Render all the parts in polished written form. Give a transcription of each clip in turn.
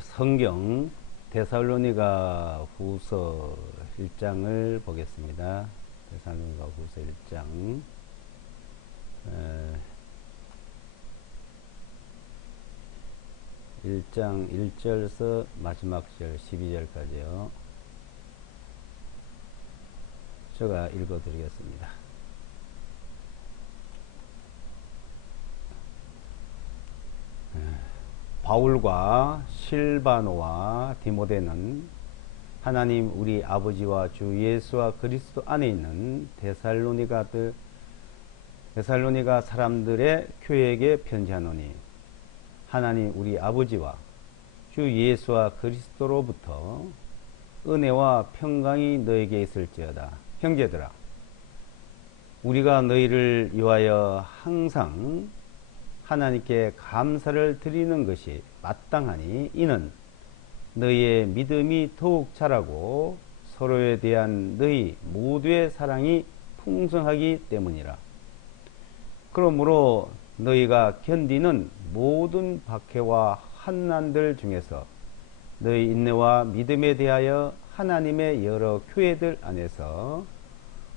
성경 데살로니가 후서 1장을 보겠습니다. 데살로니가 후서 1장 1장 1절에서 마지막 절 12절까지요. 제가 읽어드리겠습니다. 바울과 실바노와 디모데는 하나님 우리 아버지와 주 예수와 그리스도 안에 있는 데살로니가 사람들의 교회에게 편지하노니, 하나님 우리 아버지와 주 예수와 그리스도로부터 은혜와 평강이 너에게 있을지어다. 형제들아, 우리가 너희를 위하여 항상 하나님께 감사를 드리는 것이 마땅하니, 이는 너희의 믿음이 더욱 자라고 서로에 대한 너희 모두의 사랑이 풍성하기 때문이라. 그러므로 너희가 견디는 모든 박해와 환난들 중에서 너희 인내와 믿음에 대하여 하나님의 여러 교회들 안에서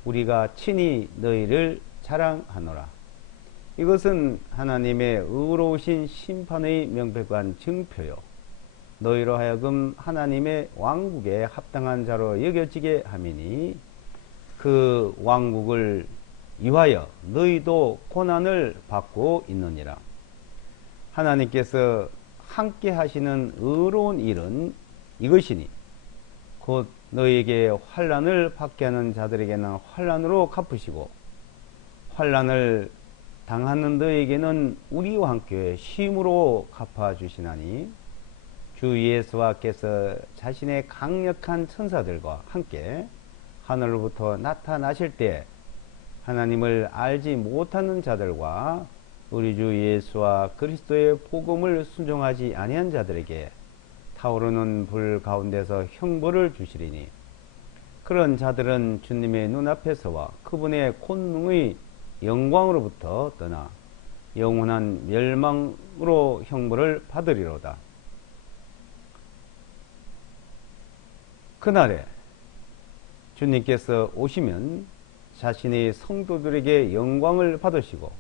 우리가 친히 너희를 자랑하노라. 이것은 하나님의 의로우신 심판의 명백한 증표요, 너희로 하여금 하나님의 왕국에 합당한 자로 여겨지게 함이니, 그 왕국을 위하여 너희도 고난을 받고 있느니라. 하나님께서 함께 하시는 의로운 일은 이것이니, 곧 너희에게 환난을 받게 하는 자들에게는 환난으로 갚으시고, 환난을 당하는 너에게는 우리와 함께 쉼으로 갚아주시나니, 주 예수와께서 자신의 강력한 천사들과 함께 하늘로부터 나타나실 때 하나님을 알지 못하는 자들과 우리 주 예수와 그리스도의 복음을 순종하지 아니한 자들에게 타오르는 불 가운데서 형벌을 주시리니, 그런 자들은 주님의 눈앞에서와 그분의 권능의 영광으로부터 떠나 영원한 멸망으로 형벌을 받으리로다. 그날에 주님께서 오시면 자신의 성도들에게 영광을 받으시고,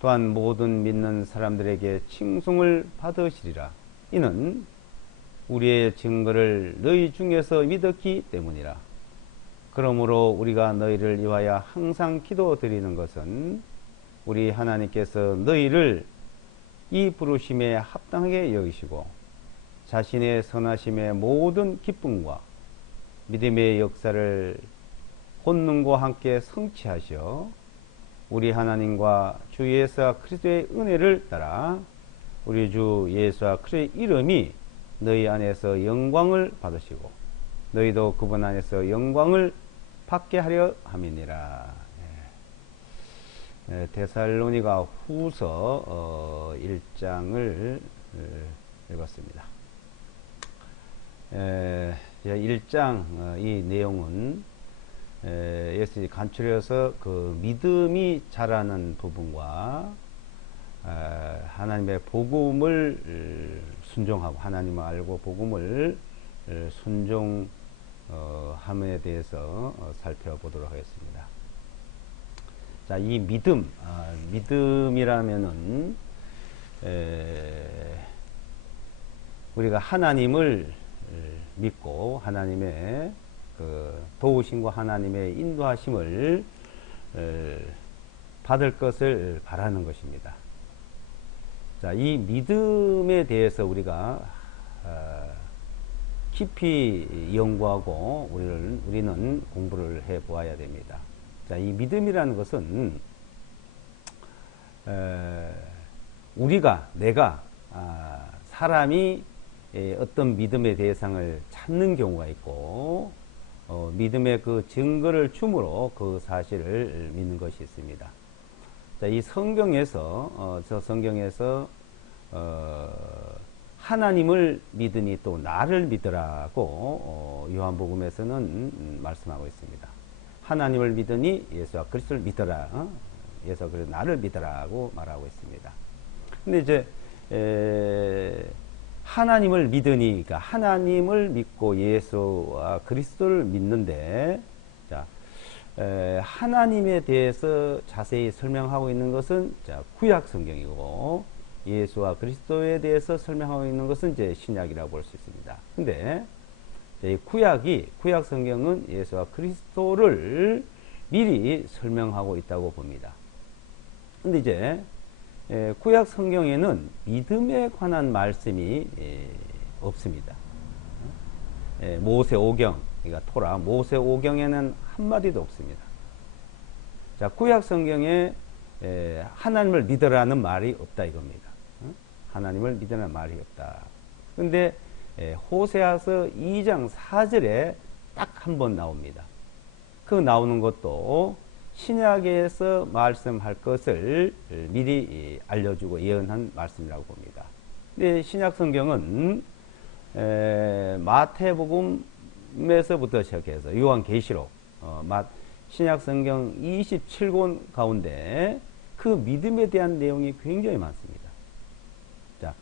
또한 모든 믿는 사람들에게 칭송을 받으시리라. 이는 우리의 증거를 너희 중에서 믿었기 때문이라. 그러므로 우리가 너희를 위하여 항상 기도드리는 것은, 우리 하나님께서 너희를 이 부르심에 합당하게 여기시고 자신의 선하심의 모든 기쁨과 믿음의 역사를 권능과 함께 성취하시어 우리 하나님과 주 예수와 그리스도의 은혜를 따라 우리 주 예수와 그리스도의 이름이 너희 안에서 영광을 받으시고 너희도 그분 안에서 영광을 받게 하려 함이니라. 데살로니가 후서 1장을 읽었습니다. 1장 이 내용은 여기서 간추려서 그 믿음이 자라는 부분과 하나님의 복음을 순종하고 하나님을 알고 복음을 순종함에 대해서 살펴보도록 하겠습니다. 자, 이 믿음이라면은 우리가 하나님을 믿고 하나님의 그 도우심과 하나님의 인도하심을 받을 것을 바라는 것입니다. 자, 이 믿음에 대해서 우리가 깊이 연구하고 우리는 공부를 해 보아야 됩니다. 자, 이 믿음이라는 것은 내가 사람이 어떤 믿음의 대상을 찾는 경우가 있고, 믿음의 그 증거를 줌으로 그 사실을 믿는 것이 있습니다. 자, 이 성경에서 하나님을 믿으니 또 나를 믿으라고 요한복음에서는 말씀하고 있습니다. 하나님을 믿으니 예수와 그리스도를 믿어라. 예수와 그리스도 나를 믿으라고 말하고 있습니다. 근데 이제 하나님을 믿으니, 그러니까 하나님을 믿고 예수와 그리스도를 믿는데, 자, 하나님에 대해서 자세히 설명하고 있는 것은 자, 구약 성경이고, 예수와 그리스도에 대해서 설명하고 있는 것은 이제 신약이라고 볼 수 있습니다. 근데 이 구약 성경은 예수와 그리스도를 미리 설명하고 있다고 봅니다. 근데 이제 구약 성경에는 믿음에 관한 말씀이 없습니다. 모세오경, 그러니까 토라 모세오경에는 한마디도 없습니다. 자, 구약 성경에 하나님을 믿으라는 말이 없다 이겁니다. 하나님을 믿으라는 말이 없다. 근데 호세아서 2장 4절에 딱 한 번 나옵니다. 그 나오는 것도 신약에서 말씀할 것을 미리 알려주고 예언한 말씀이라고 봅니다. 근데 신약 성경은 마태복음에서부터 시작해서 요한계시록, 신약 성경 27권 가운데 그 믿음에 대한 내용이 굉장히 많습니다. 자,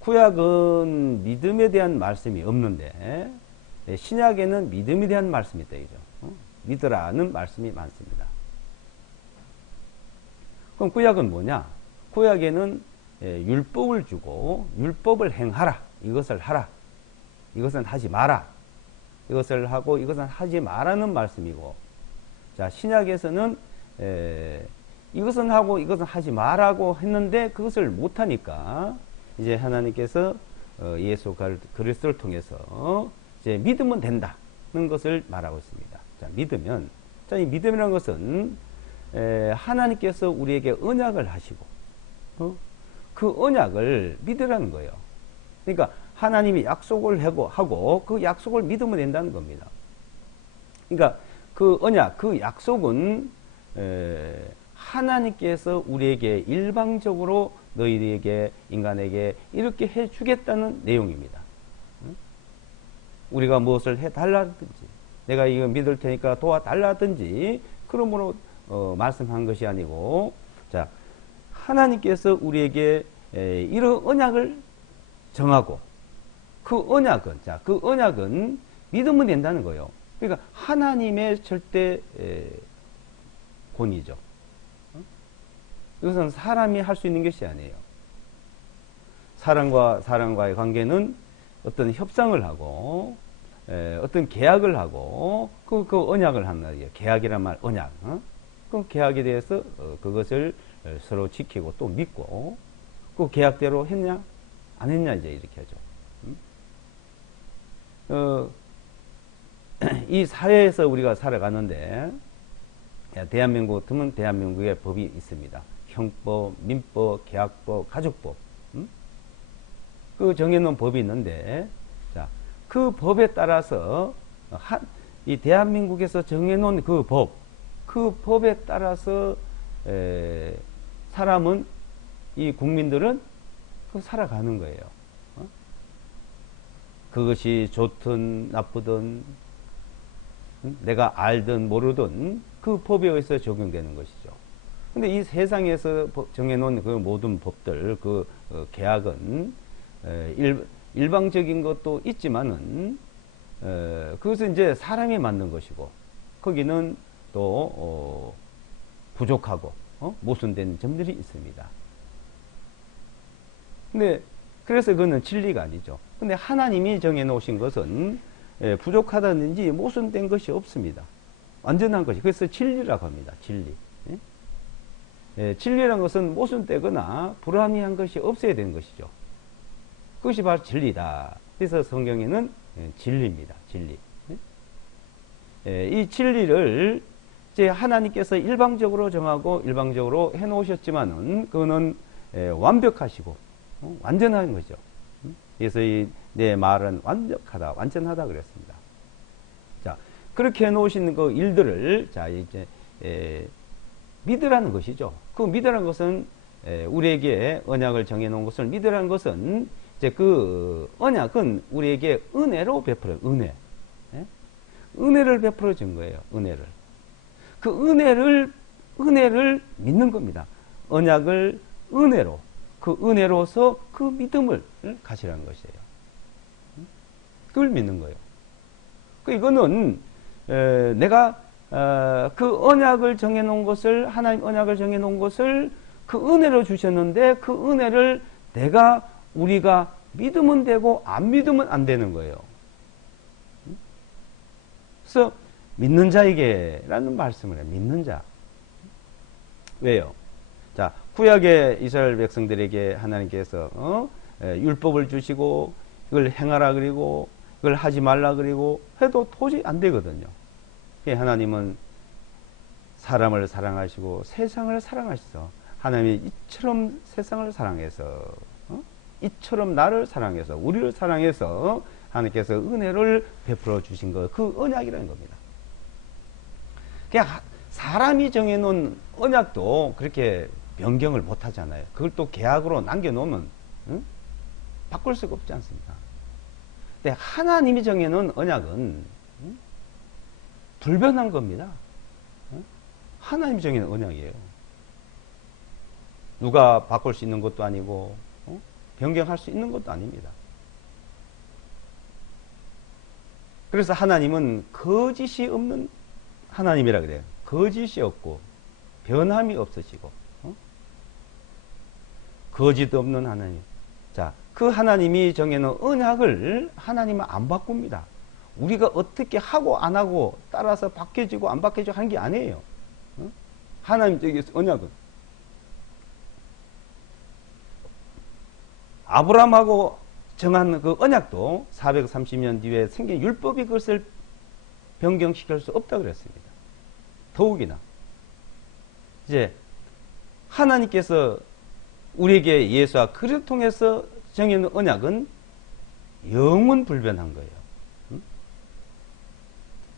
구약은 믿음에 대한 말씀이 없는데 신약에는 믿음에 대한 말씀이 있다 이죠. 믿으라는 말씀이 많습니다. 그럼 구약은 뭐냐? 구약에는 율법을 주고 율법을 행하라. 이것을 하라. 이것은 하지 마라. 이것을 하고 이것은 하지 마라는 말씀이고, 자, 신약에서는 이것은 하고 이것은 하지 마라고 했는데 그것을 못하니까 이제 하나님께서 예수 그리스도를 통해서 이제 믿으면 된다는 것을 말하고 있습니다. 자, 믿으면, 자, 이 믿음이라는 것은 하나님께서 우리에게 언약을 하시고 그 언약을 믿으라는 거예요. 그러니까 하나님이 약속을 하고 그 약속을 믿으면 된다는 겁니다. 그러니까 그 언약, 그 약속은 하나님께서 우리에게 일방적으로 너희에게, 인간에게 이렇게 해주겠다는 내용입니다. 우리가 무엇을 해달라든지, 내가 이거 믿을 테니까 도와달라든지 그러므로 말씀한 것이 아니고, 자, 하나님께서 우리에게 이런 언약을 정하고 그 언약은 믿으면 된다는 거예요. 그러니까 하나님의 절대 권위죠. 이것은 사람이 할 수 있는 것이 아니에요. 사람과의 관계는 어떤 협상을 하고 어떤 계약을 하고 그 언약을 하는 거예요. 계약이란 말, 언약. 그 계약에 대해서 그것을 서로 지키고 또 믿고 그 계약대로 했냐 안 했냐 이제 이렇게 하죠. 이 사회에서 우리가 살아가는데 대한민국 같으면 대한민국의 법이 있습니다. 형법, 민법, 계약법, 가족법. 그 정해놓은 법이 있는데, 자, 그 법에 따라서 이 대한민국에서 정해놓은 그 법에 따라서 사람은, 이 국민들은 살아가는 거예요. 그것이 좋든 나쁘든 내가 알든 모르든 그 법에 의해서 적용되는 것이죠. 근데 이 세상에서 정해놓은 그 모든 법들, 그 계약은 일방적인 것도 있지만은 그것은 이제 사람이 만든 것이고 거기는 또 부족하고 모순된 점들이 있습니다. 근데 그래서 그거는 진리가 아니죠. 근데 하나님이 정해놓으신 것은 부족하다든지 모순된 것이 없습니다. 완전한 것이. 그래서 진리라고 합니다. 진리. 진리란 것은 모순되거나 불합리한 것이 없어야 되는 것이죠. 그것이 바로 진리다. 그래서 성경에는 진리입니다. 진리. 이 진리를 이제 하나님께서 일방적으로 정하고 일방적으로 해놓으셨지만은 그거는 완벽하시고 완전한 거죠. 그래서 내 말은 완벽하다, 완전하다 그랬습니다. 자, 그렇게 해놓으신 그 일들을 자 이제 믿으라는 것이죠. 그 믿으라는 것은 우리에게 언약을 정해놓은 것을 믿으라는 것은 이제 그 언약은 우리에게 은혜로 베풀어요. 은혜를 베풀어 준 거예요. 은혜를. 그 은혜를 믿는 겁니다. 언약을 은혜로. 그 은혜로서 그 믿음을 가지라는 것이에요. 그걸 믿는 거예요. 이거는 내가 그 언약을 정해놓은 것을, 하나님 언약을 정해놓은 것을 그 은혜로 주셨는데 그 은혜를 우리가 믿으면 되고 안 믿으면 안 되는 거예요. 그래서 믿는 자에게 라는 말씀을 해요. 믿는 자. 왜요? 자, 구약의 이스라엘 백성들에게 하나님께서 율법을 주시고 이걸 행하라 그리고 이걸 하지 말라 그리고 해도 도저히 안 되거든요. 하나님은 사람을 사랑하시고 세상을 사랑하시죠. 하나님이 이처럼 세상을 사랑해서 이처럼 나를 사랑해서 우리를 사랑해서 하나님께서 은혜를 베풀어 주신 것, 그 언약이라는 겁니다. 그냥 사람이 정해놓은 언약도 그렇게 변경을 못 하잖아요. 그걸 또 계약으로 남겨놓으면 바꿀 수가 없지 않습니까? 근데 하나님이 정해놓은 언약은 불변한 겁니다. 하나님이 정해놓은 언약이에요. 누가 바꿀 수 있는 것도 아니고 변경할 수 있는 것도 아닙니다. 그래서 하나님은 거짓이 없는 하나님이라 그래요. 거짓이 없고 변함이 없으시고 거짓 없는 하나님. 자, 그 하나님이 정해놓은 언약을 하나님은 안 바꿉니다. 우리가 어떻게 하고 안 하고 따라서 바뀌어지고 안 바뀌어지고 하는 게 아니에요. 하나님 쪽에서 언약은 아브라함하고 정한 그 언약도 430년 뒤에 생긴 율법이 그것을 변경시킬 수 없다 그랬습니다. 더욱이나 이제 하나님께서 우리에게 예수와 그를 통해서 정해놓은 언약은 영원 불변한 거예요.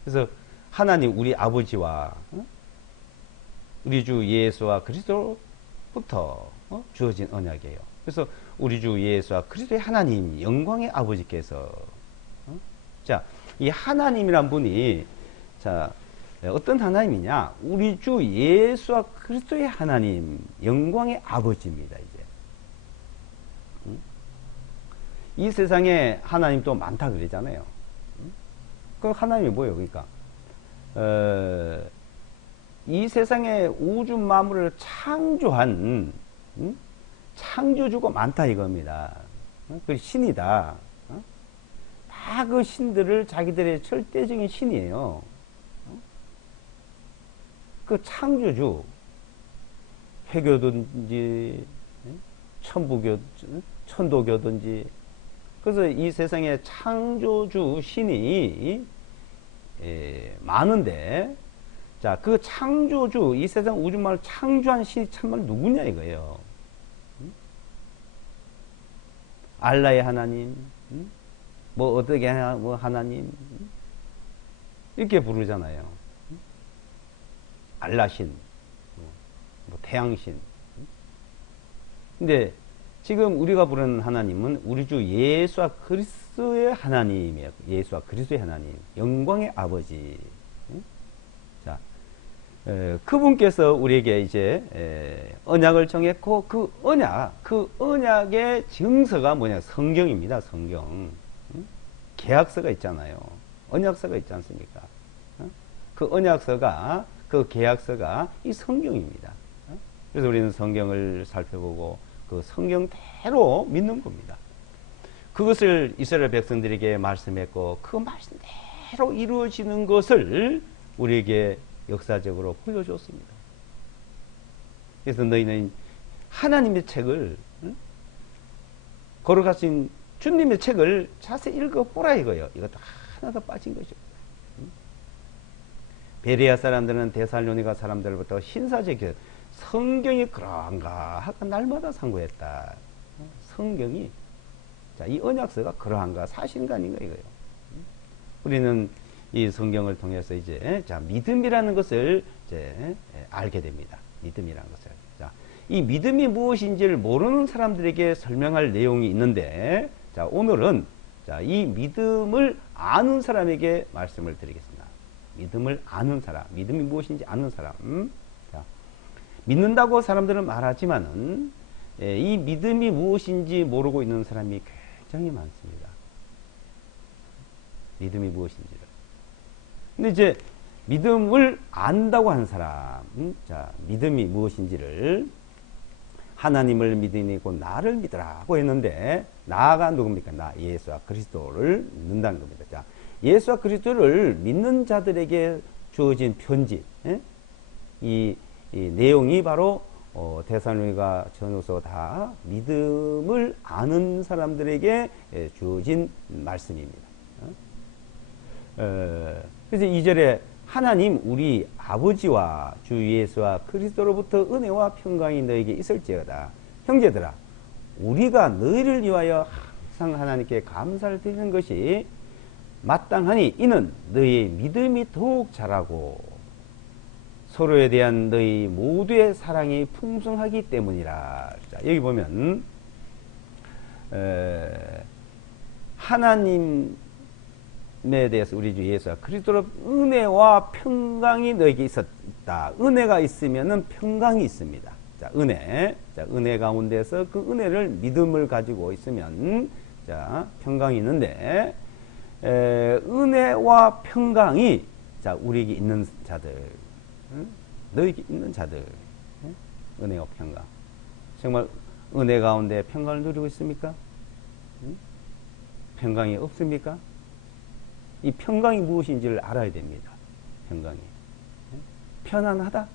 그래서 하나님 우리 아버지와 우리 주 예수와 그리스도부터 주어진 언약이에요. 그래서 우리 주 예수와 그리스도의 하나님 영광의 아버지께서 자, 이 하나님이란 분이 자, 어떤 하나님이냐? 우리 주 예수와 그리스도의 하나님 영광의 아버지입니다. 이제 이 세상에 하나님도 많다 그러잖아요. 그 하나님이 뭐예요? 그러니까 이 세상에 우주 만물을 창조한 창조주가 많다 이겁니다. 그 신이다. 다 그 신들을 자기들의 절대적인 신이에요. 그 창조주, 회교든지 천도교든지 그래서 이 세상에 창조주 신이 많은데 자, 그 창조주, 이 세상 우주만을 창조한 신이 참말 누구냐 이거예요. 알라의 하나님, 뭐 어떻게 뭐 하나님 이렇게 부르잖아요. 알라신, 뭐 태양신. 근데 지금 우리가 부르는 하나님은 우리 주 예수와 그리스도의 하나님이에요. 예수와 그리스도의 하나님, 영광의 아버지. 자, 그분께서 우리에게 이제 언약을 정했고 그 언약의 증서가 뭐냐? 성경입니다. 성경. 계약서가 있잖아요. 언약서가 있지 않습니까? 그 언약서가 그 계약서가 이 성경입니다. 그래서 우리는 성경을 살펴보고 그 성경대로 믿는 겁니다. 그것을 이스라엘 백성들에게 말씀했고 그 말씀대로 이루어지는 것을 우리에게 역사적으로 보여줬습니다. 그래서 너희는 하나님의 책을 걸어가신 주님의 책을 자세히 읽어보라 이거예요. 이것도 하나도 빠진 거죠. 베레아 사람들은 데살로니가 사람들부터 신사적인 성경이 그러한가 하고 날마다 상고했다. 성경이 자, 이 언약서가 그러한가 사실인가 아닌가 이거예요. 우리는 이 성경을 통해서 이제 자, 믿음이라는 것을 이제 알게 됩니다. 믿음이라는 것을. 자, 이 믿음이 무엇인지를 모르는 사람들에게 설명할 내용이 있는데 자, 오늘은 자, 이 믿음을 아는 사람에게 말씀을 드리겠습니다. 믿음을 아는 사람, 믿음이 무엇인지 아는 사람. 자, 믿는다고 사람들은 말하지만은 이 믿음이 무엇인지 모르고 있는 사람이 굉장히 많습니다. 믿음이 무엇인지를. 근데 이제 믿음을 안다고 하는 사람, 자, 믿음이 무엇인지를 하나님을 믿으니 곧 나를 믿으라고 했는데, 나가 누굽니까? 나 예수와 그리스도를 믿는다는 겁니다. 자, 예수와 그리스도를 믿는 자들에게 주어진 편지, 이 내용이 바로 데살로니가 전후서 다 믿음을 아는 사람들에게 주어진 말씀입니다. 그래서 2절에 하나님 우리 아버지와 주 예수와 그리스도로부터 은혜와 평강이 너에게 있을지어다. 형제들아, 우리가 너희를 위하여 항상 하나님께 감사를 드리는 것이 마땅하니 이는 너희의 믿음이 더욱 자라고 서로에 대한 너희 모두의 사랑이 풍성하기 때문이라. 자, 여기 보면 하나님에 대해서 우리 주 예수와 그리스도로 은혜와 평강이 너에게 있었다. 은혜가 있으면은 평강이 있습니다. 자, 은혜. 자, 은혜 가운데서 그 은혜를 믿음을 가지고 있으면 자, 평강이 있는데 은혜와 평강이 자, 우리에게 있는 자들, 너에게 있는 자들, 은혜와 평강. 정말 은혜 가운데 평강을 누리고 있습니까? 평강이 없습니까? 이 평강이 무엇인지를 알아야 됩니다. 평강이. 편안하다?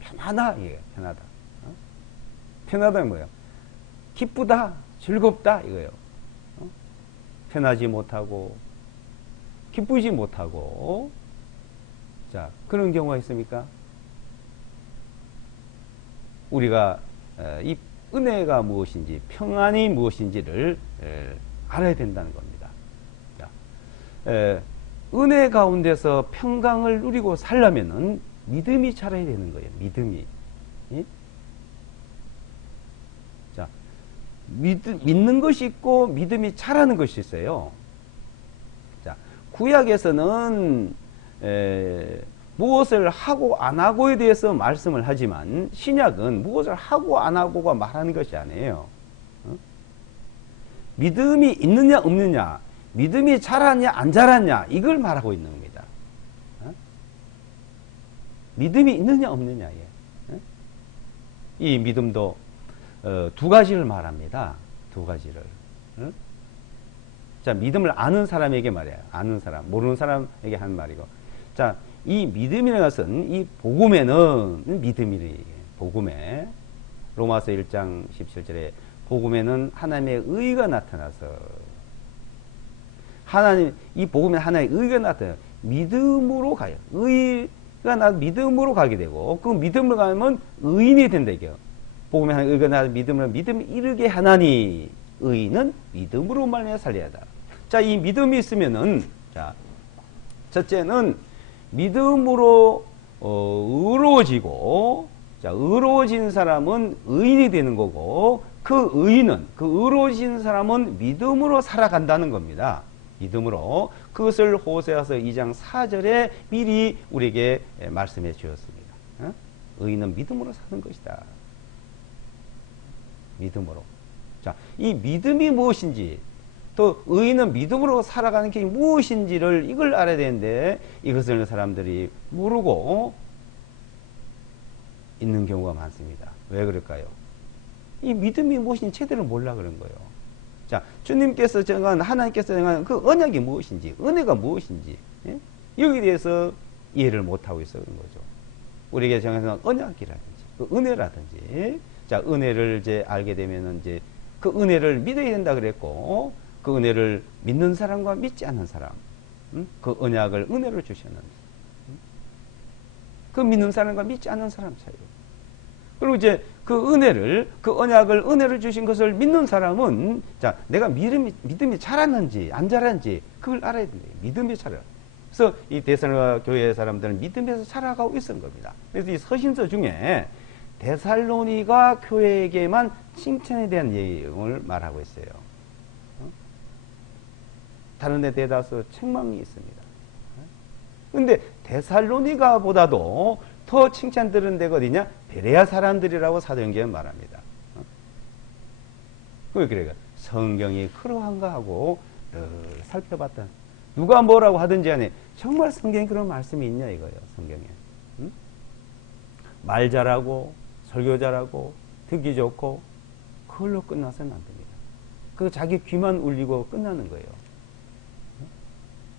편하다? 이거예요. 편하다. 편하다는 뭐예요? 기쁘다? 즐겁다? 이거예요. 편하지 못하고, 기쁘지 못하고, 자, 그런 경우가 있습니까? 우리가 이 은혜가 무엇인지, 평안이 무엇인지를 알아야 된다는 겁니다. 자, 은혜 가운데서 평강을 누리고 살려면은 믿음이 자라야 되는 거예요. 믿음이. 예? 자, 믿는 것이 있고 믿음이 자라는 것이 있어요. 자, 구약에서는 무엇을 하고 안 하고에 대해서 말씀을 하지만 신약은 무엇을 하고 안 하고가 말하는 것이 아니에요. 믿음이 있느냐 없느냐, 믿음이 자랐냐 안 자랐냐, 이걸 말하고 있는 겁니다. 믿음이 있느냐 없느냐. 예. 이 믿음도 두 가지를 말합니다. 두 가지를. 자, 믿음을 아는 사람에게 말이에요. 아는 사람, 모르는 사람에게 하는 말이고. 자, 이 믿음이라는 것은 이 복음에는 믿음이래요. 복음에 로마서 1장 17절에 복음에는 하나님의 의가 나타나서 하나님, 이 복음에 하나님의 의가 나타나요. 믿음으로 가요. 의가 믿음으로 가게 되고 그 믿음으로 가면 의인이 된다 이게요. 복음에 하나님의 의가 나타나 믿음을 이르게 하나니 의인은 믿음으로 말미암아 살려야 한다. 자, 이 믿음이 있으면은 자, 첫째는 믿음으로 의로워지고, 자, 의로워진 사람은 의인이 되는 거고, 그 의인은, 그 의로워진 사람은 믿음으로 살아간다는 겁니다. 믿음으로. 그것을 호세아서 2장 4절에 미리 우리에게 말씀해 주었습니다. 의인은 믿음으로 사는 것이다. 믿음으로. 자, 이 믿음이 무엇인지, 또 의인은 믿음으로 살아가는 게 무엇인지를 이걸 알아야 되는데 이것을 사람들이 모르고 있는 경우가 많습니다. 왜 그럴까요? 이 믿음이 무엇인지 제대로 몰라 그런 거예요. 자, 주님께서 정한, 하나님께서 정한 그 언약이 무엇인지, 은혜가 무엇인지, 예? 여기에 대해서 이해를 못하고 있어 그런 거죠. 우리에게 정한 언약이라든지 그 은혜라든지, 자, 은혜를 이제 알게 되면은 이제 그 은혜를 믿어야 된다 그랬고, 그 은혜를 믿는 사람과 믿지 않는 사람, 그 언약을 은혜로 주셨는데, 그 믿는 사람과 믿지 않는 사람 차이. 그리고 이제 그 은혜를, 그 언약을 은혜로 주신 것을 믿는 사람은, 자, 내가 믿음이 자랐는지 안 자랐는지 그걸 알아야 된대요. 믿음이 자라. 그래서 이 데살로니가 교회 사람들은 믿음에서 살아가고 있었던 겁니다. 그래서 이 서신서 중에 데살로니가 교회에게만 칭찬에 대한 내용을 말하고 있어요. 다른 데 대다수 책망이 있습니다. 근데 데살로니가보다도 더 칭찬 들은 데가 어디냐? 베레아 사람들이라고 사도행전은 말합니다. 그래 성경이 그러한가 하고 늘 살펴봤다. 누가 뭐라고 하든지 간에 정말 성경에 그런 말씀이 있냐 이거예요. 성경에. 응? 말 잘하고 설교 잘하고 듣기 좋고 그걸로 끝나서는 안 됩니다. 그 자기 귀만 울리고 끝나는 거예요.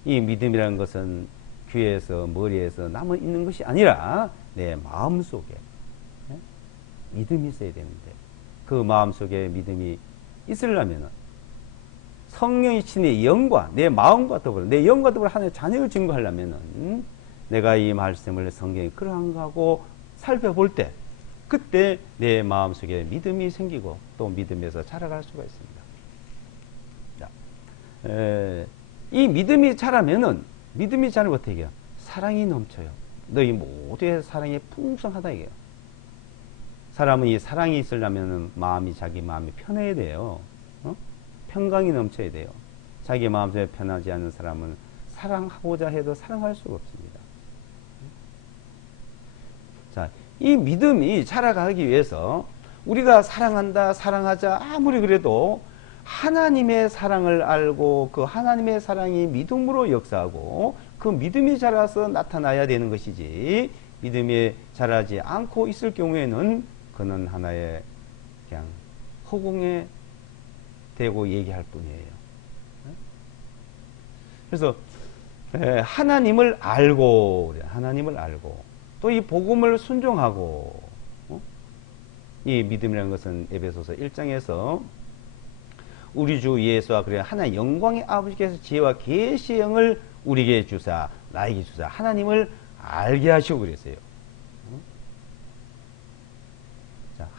이 믿음이라는 것은 귀에서 머리에서 남아 있는 것이 아니라 내 마음속에 믿음이 있어야 되는데 그 마음속에 믿음이 있으려면 성령이 친히 영과 내 마음과 더불어 내 영과 더불어 하나님의 자녀를 증거하려면 내가 이 말씀을 성경에 그러한가 하고 살펴볼 때 그때 내 마음속에 믿음이 생기고 또 믿음에서 자라갈 수가 있습니다. 자, 이 믿음이 자라면은 믿음이 자라면 어떻게 해요? 사랑이 넘쳐요. 너희 모두의 사랑이 풍성하다 이게요. 사람은 이 사랑이 있으려면 자기 마음이 편해야 돼요. 평강이 넘쳐야 돼요. 자기 마음속에 편하지 않은 사람은 사랑하고자 해도 사랑할 수가 없습니다. 자, 이 믿음이 자라가기 위해서 우리가 사랑한다, 사랑하자 아무리 그래도 하나님의 사랑을 알고 그 하나님의 사랑이 믿음으로 역사하고 그 믿음이 자라서 나타나야 되는 것이지 믿음이 자라지 않고 있을 경우에는 그는 하나의 그냥 허공에 대고 얘기할 뿐이에요. 그래서 하나님을 알고 또 이 복음을 순종하고 이 믿음이라는 것은 에베소서 1장에서 우리 주 예수와 그래 하나님 영광의 아버지께서 지혜와 계시의 영을 우리에게 주사 나에게 주사 하나님을 알게 하시고 그랬어요. 자,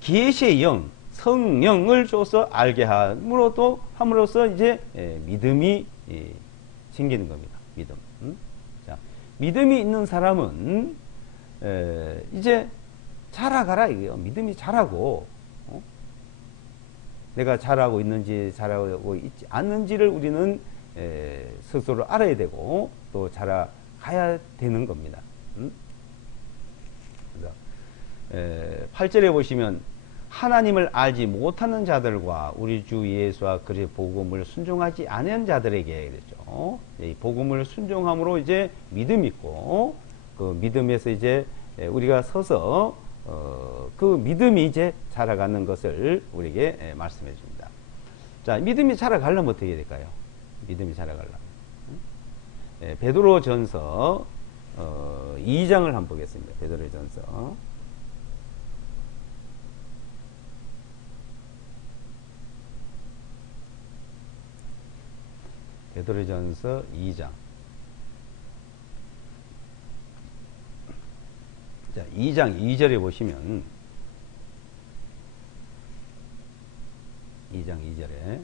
계시의 영 성령을 줘서 알게 함으로써 이제 믿음이 생기는 겁니다. 믿음. 자, 믿음이 있는 사람은 이제 자라가라 이게요. 믿음이 자라고 내가 잘하고 있는지 잘하고 있지 않는지를 우리는 스스로 알아야 되고 또 자라가야 되는 겁니다. 그래서 8절에 보시면 하나님을 알지 못하는 자들과 우리 주 예수와 그의 복음을 순종하지 않은 자들에게 그랬죠. 이 복음을 순종함으로 이제 믿음이 있고 그 믿음에서 이제 우리가 서서 그 믿음이 이제 자라가는 것을 우리에게 말씀해 줍니다. 자, 믿음이 자라가려면 어떻게 해야 될까요? 믿음이 자라가려면 베드로전서 2장을 한번 보겠습니다. 베드로전서 베드로전서 2장. 자, 2장 2절에 보시면 2장 2절에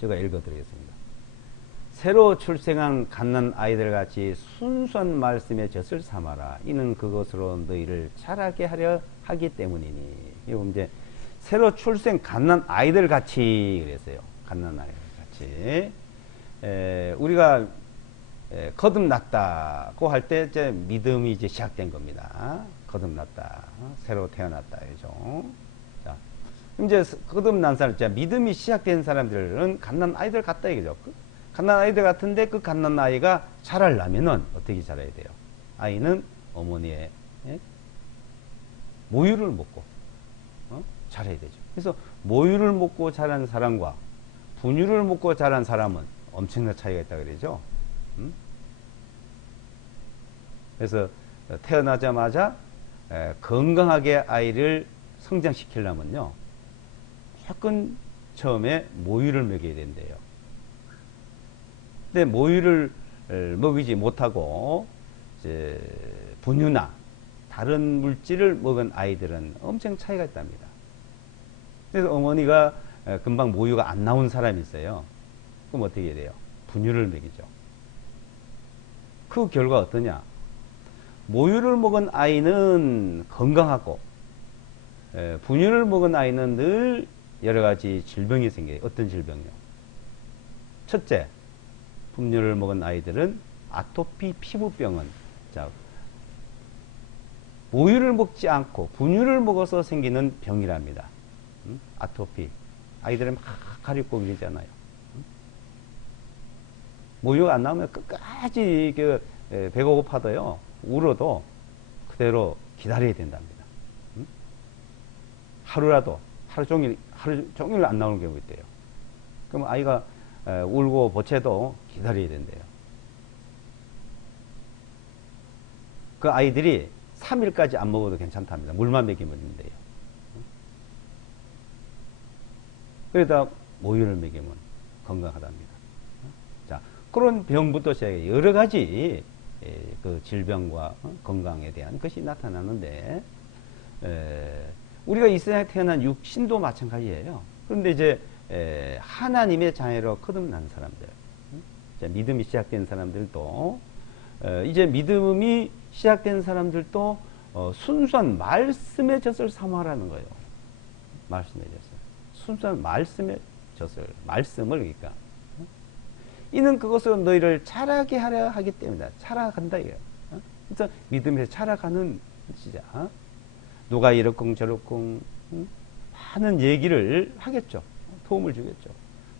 제가 읽어드리겠습니다. 새로 출생한 갓난 아이들 같이 순수한 말씀에 젖을 삼아라. 이는 그것으로 너희를 자라게 하려 하기 때문이니. 이거 이제 새로 출생 갓난 아이들 같이 그랬어요. 갓난 아이들 같이. 우리가 거듭났다고 할 때 이제 믿음이 이제 시작된 겁니다. 거듭났다. 새로 태어났다. 그죠? 자, 이제 거듭난 사람, 이제 믿음이 시작된 사람들은 갓난 아이들 같다. 이거죠. 갓난 아이들 같은데 그 갓난 아이가 자라려면은 어떻게 자라야 돼요? 아이는 어머니의 모유를 먹고 자라야 되죠. 그래서 모유를 먹고 자란 사람과 분유를 먹고 자란 사람은 엄청난 차이가 있다 그러죠. 그래서 태어나자마자 건강하게 아이를 성장시키려면요, 무조건 처음에 모유를 먹여야 된대요. 근데 모유를 먹이지 못하고 이제 분유나 다른 물질을 먹은 아이들은 엄청 차이가 있답니다. 그래서 어머니가 금방 모유가 안 나온 사람이 있어요. 그럼 어떻게 해야 돼요? 분유를 먹이죠. 그 결과 어떠냐? 모유를 먹은 아이는 건강하고 분유를 먹은 아이는 늘 여러 가지 질병이 생겨요. 어떤 질병이요? 첫째, 분유를 먹은 아이들은 아토피 피부병은 자, 모유를 먹지 않고 분유를 먹어서 생기는 병이랍니다. 아토피. 아이들은 막 가렵고 그러잖아요. 모유가 안 나오면 끝까지 배가 고파도요, 울어도 그대로 기다려야 된답니다. 하루 종일 안 나오는 경우 있대요. 그럼 아이가 울고 보채도 기다려야 된대요. 그 아이들이 3일까지 안 먹어도 괜찮답니다. 물만 먹이면 된대요. 그러다 모유를 먹이면 건강하답니다. 자, 그런 병부터 시작해 여러 가지 그 질병과 건강에 대한 것이 나타나는데, 우리가 이 세상에 태어난 육신도 마찬가지예요. 그런데 이제 하나님의 자녀로 거듭난 사람들, 믿음이 시작된 사람들도, 이제 믿음이 시작된 사람들도 순수한 말씀의 젖을 삼아라는 거예요. 말씀의 젖을. 순수한 말씀의 젖을. 말씀을, 그러니까. 이는 그것으로 너희를 자라게 하려 하기 때문이다. 자라간다, 이거예요. 그래서 믿음에서 자라가는 시작. 누가 이렇쿵 저렇쿵 하는 얘기를 하겠죠. 도움을 주겠죠.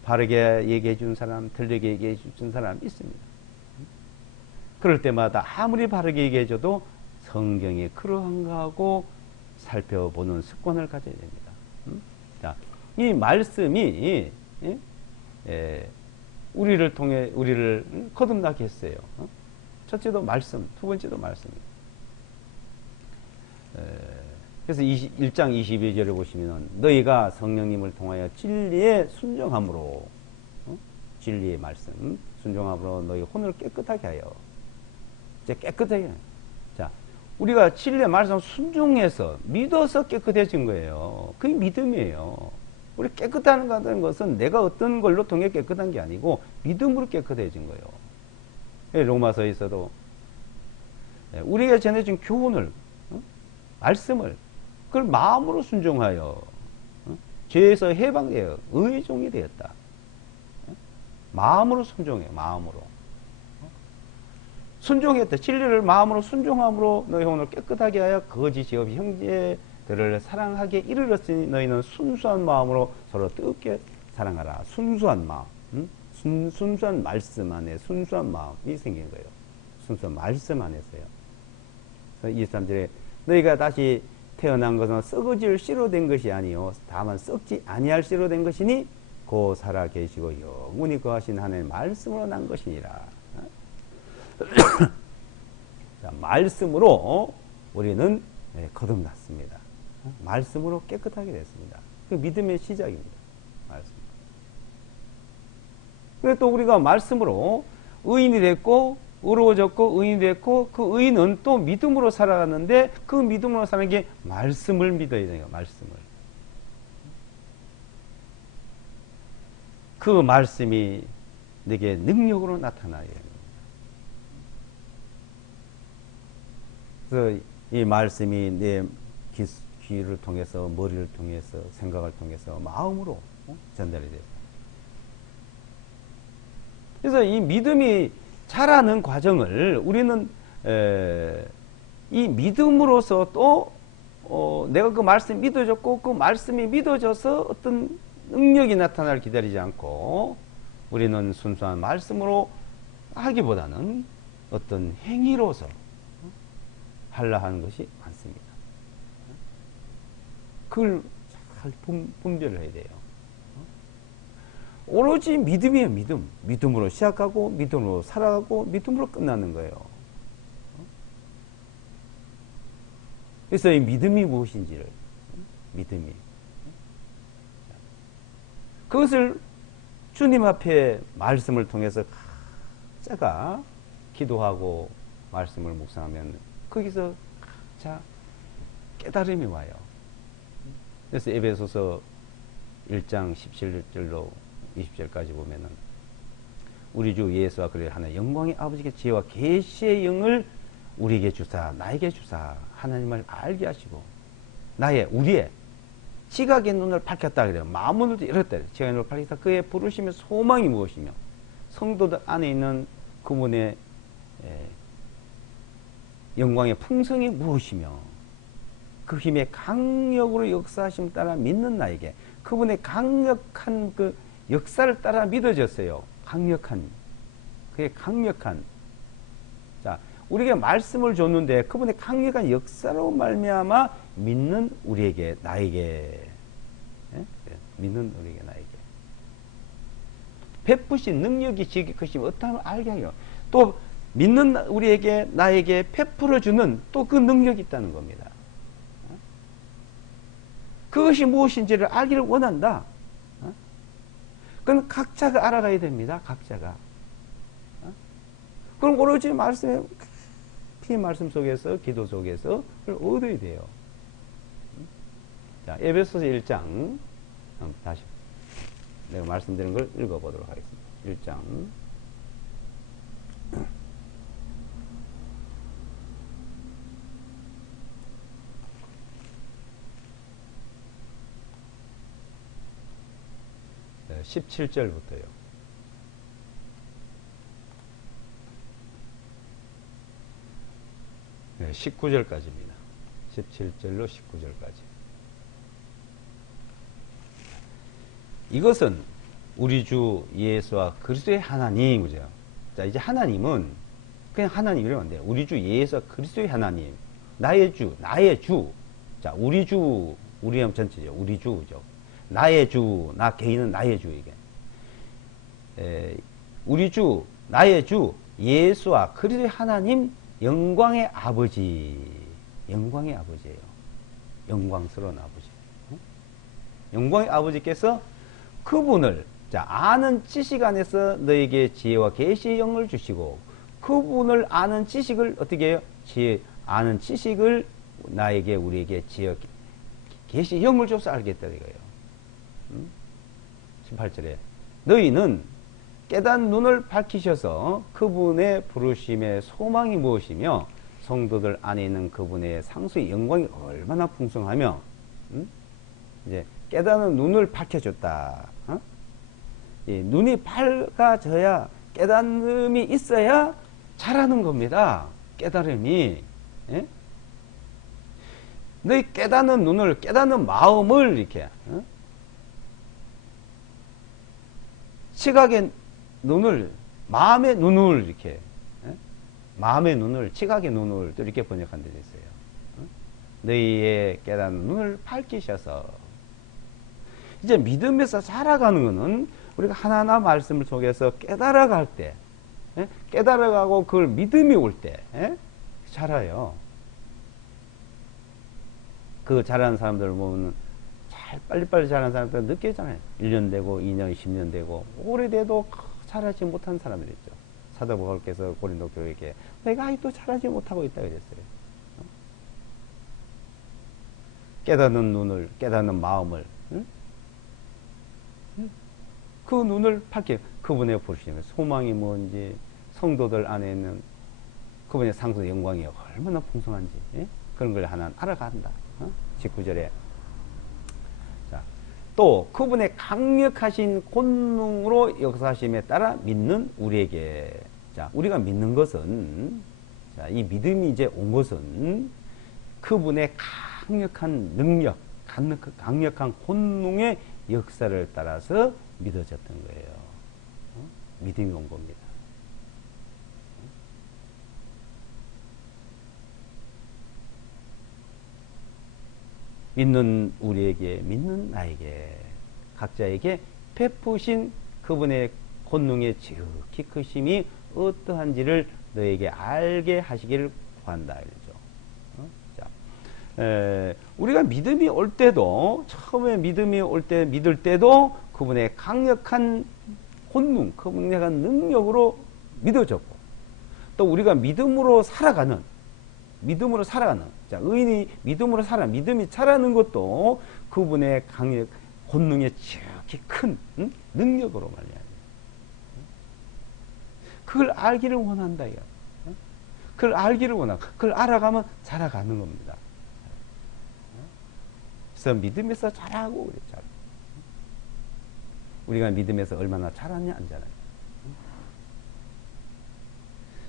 바르게 얘기해 준 사람, 들리게 얘기해 준 사람 있습니다. 그럴 때마다 아무리 바르게 얘기해 줘도 성경이 그러한가 하고 살펴보는 습관을 가져야 됩니다. 자, 이 말씀이 우리를 통해 우리를 거듭나게 했어요. 첫째도 말씀, 두 번째도 말씀입니다. 그래서 1장 22절에 보시면 너희가 성령님을 통하여 진리에 순종함으로, 진리의 말씀 순종함으로 너희 혼을 깨끗하게 하여. 이제 깨끗하게. 자, 우리가 진리의 말씀 순종해서 믿어서 깨끗해진 거예요. 그게 믿음이에요. 우리 깨끗하다는 것은 내가 어떤 걸로 통해 깨끗한 게 아니고 믿음으로 깨끗해진 거예요. 로마서에서도 우리가 전해진 교훈을, 말씀을, 그걸 마음으로 순종하여 죄에서 해방되어 의의 종이 되었다. 마음으로 순종해. 마음으로 순종했다. 진리를 마음으로 순종함으로 너희 혼을 깨끗하게 하여 거짓이 없이 형제들을 사랑하게 이르렀으니 너희는 순수한 마음으로 서로 뜨겁게 사랑하라. 순수한 마음, 순수한 말씀 안에 순수한 마음이 생긴 거예요. 순수한 말씀 안에서요. 그래서 23절에 너희가 다시 태어난 것은 썩어질 씨로 된 것이 아니요 다만 썩지 아니할 씨로 된 것이니 곧 살아 계시고 영원히 거하신 하나님의 말씀으로 난 것이니라. 자, 말씀으로 우리는 거듭났습니다. 말씀으로 깨끗하게 됐습니다. 그 믿음의 시작입니다. 말씀. 그래서 또 우리가 말씀으로 의인이 됐고 의로워졌고 의인이 됐고 그 의인은 또 믿음으로 살아갔는데 그 믿음으로 사는 게 말씀을 믿어야 돼요. 말씀을. 그 말씀이 내게 능력으로 나타나야 됩니다. 그래서 이 말씀이 내 귀를 통해서 머리를 통해서 생각을 통해서 마음으로 전달이 돼요. 그래서 이 믿음이 자라는 과정을 우리는 이 믿음으로서 또 내가 그 말씀이 믿어졌고 그 말씀이 믿어져서 어떤 능력이 나타나를 기다리지 않고 우리는 순수한 말씀으로 하기보다는 어떤 행위로서 하려 하는 것이 많습니다. 그걸 잘 분별을 해야 돼요. 오로지 믿음이에요. 믿음. 믿음으로 시작하고 믿음으로 살아가고 믿음으로 끝나는 거예요. 그래서 이 믿음이 무엇인지를, 믿음이 그것을 주님 앞에 말씀을 통해서 제가 기도하고 말씀을 묵상하면 거기서 자 깨달음이 와요. 그래서 에베소서 1장 17절로 20절까지 보면은 우리 주 예수와 그의 하나님 영광의 아버지께 지혜와 계시의 영을 우리에게 주사 나에게 주사 하나님을 알게 하시고 우리의 지각의 눈을 밝혔다 그래요. 마음의 눈을 열었다 그래요. 지각의 눈을 밝혔다. 그의 부르심의 소망이 무엇이며 성도들 안에 있는 그분의 영광의 풍성이 무엇이며 그 힘의 강력으로 역사하심 따라 믿는 나에게 그분의 강력한 그 역사를 따라 믿어졌어요. 강력한 그의 강력한 자 우리에게 말씀을 줬는데 그분의 강력한 역사로 말미암아 믿는 우리에게 나에게 예? 믿는 우리에게 나에게 베푸신 능력이 지극히 크시면 어떠함을 알게 하여 또 믿는 우리에게 나에게 베풀어주는 또 그 능력이 있다는 겁니다. 그것이 무엇인지를 알기를 원한다. 그건 각자가 알아가야 됩니다. 각자가. 그럼 오로지 말씀에 피 말씀 속에서 기도 속에서 그걸 얻어야 돼요. 자, 에베소서 1장 다시 내가 말씀드린 걸 읽어보도록 하겠습니다. 1장 17절부터요. 19절까지입니다. 17절로 19절까지. 이것은 우리 주 예수와 그리스도의 하나님, 그죠? 자, 이제 하나님은 그냥 하나님이라면 안 돼요. 우리 주 예수와 그리스도의 하나님, 나의 주, 나의 주. 자, 우리 주, 우리는 전체죠. 우리 주죠. 나의 주, 나 개인은 나의 주, 이게. 우리 주, 나의 주, 예수와 그리스도의 하나님, 영광의 아버지. 영광의 아버지예요. 영광스러운 아버지. 영광의 아버지께서 그분을, 자, 아는 지식 안에서 너에게 지혜와 계시의 영을 주시고, 그분을 아는 지식을 어떻게 해요? 아는 지식을 나에게, 우리에게 지혜, 계시의 영을 줘서 알겠다, 이거예요. 18절에 너희는 깨닫는 눈을 밝히셔서 그분의 부르심의 소망이 무엇이며 성도들 안에 있는 그분의 상수의 영광이 얼마나 풍성하며 이제 깨닫는 눈을 밝혀줬다. 눈이 밝아져야 깨달음이 있어야 잘하는 겁니다. 깨달음이. 예? 너희 깨닫는 눈을, 깨닫는 마음을 이렇게 시각의 눈을, 마음의 눈을 이렇게 마음의 눈을, 시각의 눈을 또 이렇게 번역한 데도 있어요. 너희의 깨닫는 눈을 밝히셔서 이제 믿음에서 살아가는 것은 우리가 하나하나 말씀을 속에서 깨달아갈 때, 깨달아가고 그걸 믿음이 올 때 자라요. 그 자라는 사람들 보면 잘 빨리빨리 자라는 사람들 늦게 자라요. 1년 되고 2년, 10년 되고 오래돼도 자라지 못한 사람들 있죠. 사도 바울께서 고린도 교회에게 내가 아직도 자라지 못하고 있다 그랬어요. 깨닫는 눈을, 깨닫는 마음을, 그 눈을 밝게 그분의 보시면 소망이 뭔지, 성도들 안에 있는 그분의 상수 영광이 얼마나 풍성한지, 그런 걸 하나 알아간다. 19절에 자, 또 그분의 강력하신 권능으로 역사하심에 따라 믿는 우리에게, 자, 우리가 믿는 것은, 자, 이 믿음이 이제 온 것은 그분의 강력한 능력, 강력한 권능의 역사를 따라서 믿어졌던 거예요. 믿음이 온 겁니다. 믿는 우리에게, 믿는 나에게, 각자에게 베푸신 그분의 권능의 지극히 크심이 어떠한지를 너에게 알게 하시기를 구한다. 우리가 믿음이 올 때도, 처음에 믿음이 올 때, 믿을 때도 그분의 강력한 권능, 그분의 능력으로 믿어졌고, 또 우리가 믿음으로 살아가는, 자, 의인이 믿음으로 믿음이 자라는 것도 그분의 강력, 권능의 지극히 큰 능력으로 말이야. 그걸 알기를 원한다, 이거. 그걸 알기를 원하고, 그걸 알아가면 자라가는 겁니다. 그래서 믿음에서 자라고 그랬죠. 우리가 믿음에서 얼마나 자랐냐, 안 자랐냐.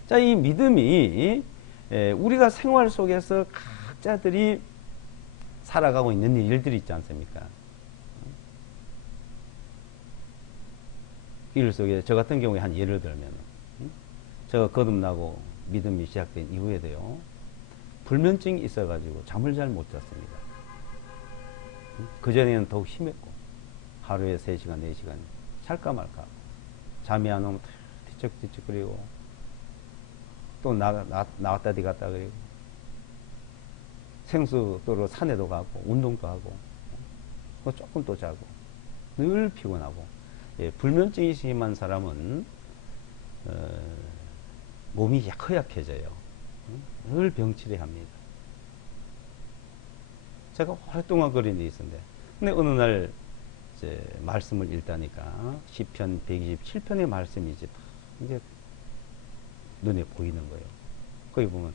자, 이 믿음이 우리가 생활 속에서 각자들이 살아가고 있는 일들이 있지 않습니까? 일 속에 저 같은 경우에 한 예를 들면 제가 거듭나고 믿음이 시작된 이후에도요, 불면증이 있어가지고 잠을 잘 못 잤습니다. 그전에는 더욱 심했고 하루에 3시간 4시간 잘까 말까, 잠이 안 오면 뒤척뒤척거리고 또 나왔다 뒤갔다 그리고 생수도로 산에도 가고 운동도 하고 조금 또 자고 늘 피곤하고. 불면증이 심한 사람은 몸이 허약해져요. 늘 병치레 합니다. 제가 오랫동안 그런 일이 있었는데, 근데 어느 날 이제 말씀을 읽다니까 시편 127편의 말씀이 이제 눈에 보이는 거예요. 거기 보면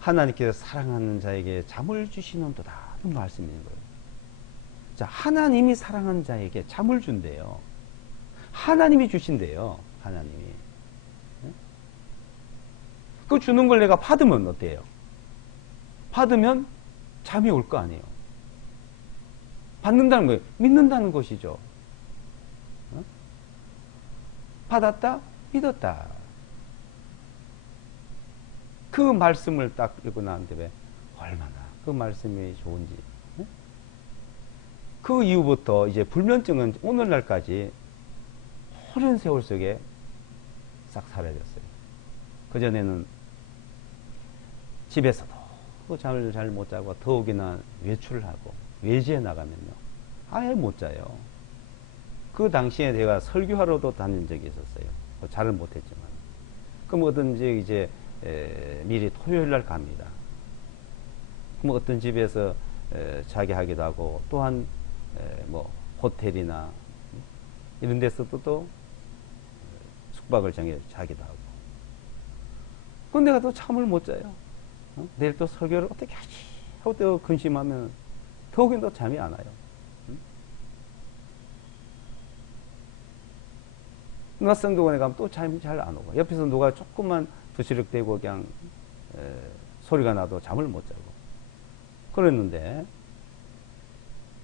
하나님께서 사랑하는 자에게 잠을 주시는 도다는 말씀이 있는 거예요. 자, 하나님이 사랑하는 자에게 잠을 준대요. 하나님이 주신대요. 하나님이. 그 주는 걸 내가 받으면 어때요? 받으면 잠이 올 거 아니에요. 받는다는 거예요. 믿는다는 것이죠. 받았다, 믿었다. 그 말씀을 딱 읽고 나는데 왜 얼마나 그 말씀이 좋은지. 그 이후부터 이제 불면증은 오늘날까지 오랜 세월 속에 싹 사라졌어요. 그전에는 집에서도 잠을 잘 못 자고 더욱이나 외출을 하고 외지에 나가면요 아예 못 자요. 그 당시에 제가 설교하러도 다닌 적이 있었어요. 잘은 못했지만. 그럼 어떤지 이제 미리 토요일 날 갑니다. 그럼 어떤 집에서 자게 하기도 하고, 또한 뭐 호텔이나 이런 데서도 또 숙박을 정해 자기도 하고. 그럼 내가 또 잠을 못 자요. 내일 또 설교를 어떻게 하지 하고 또 근심하면 더욱이 또 잠이 안 와요. 누가 성도원에 가면 또 잠이 잘 안 오고, 옆에서 누가 조금만 부시럭대고 그냥 소리가 나도 잠을 못 자고 그랬는데,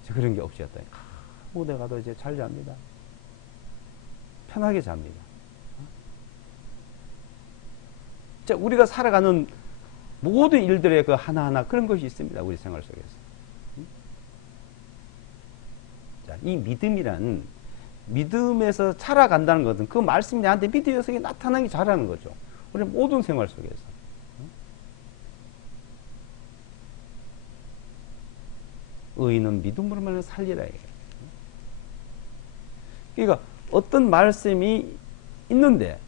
그런 게 없었더니 무대 가도 이제 잘 잡니다. 편하게 잡니다. 자, 우리가 살아가는 모든 일들의 그 하나하나 그런 것이 있습니다. 우리 생활 속에서. 자, 이 믿음이란, 믿음에서 살아간다는 것은 그 말씀이 나한테 믿음에서 나타나기 잘하는 거죠. 우리 모든 생활 속에서. 의인은 믿음으로만 살리라. 그러니까 어떤 말씀이 있는데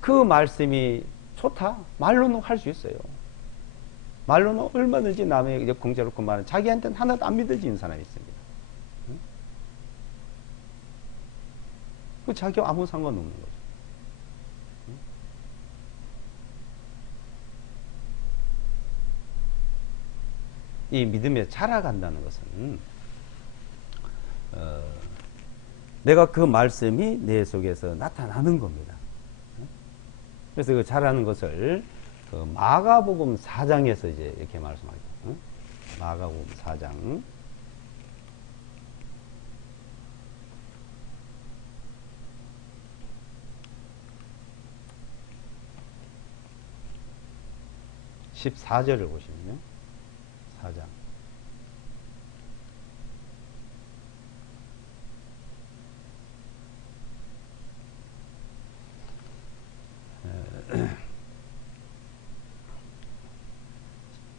그 말씀이 좋다? 말로는 할 수 있어요. 말로는 얼마든지 남의 공짜롭고 말은 자기한테는 하나도 안 믿어지는 사람이 있습니다. 그 자기와 아무 상관없는 거죠. 이 믿음에 자라간다는 것은 내가 그 말씀이 내 속에서 나타나는 겁니다. 그래서 그 자라는 것을 그 마가복음 4장에서 이제 이렇게 말씀하죠. 마가복음 4장 14절을 보시면요. 4장.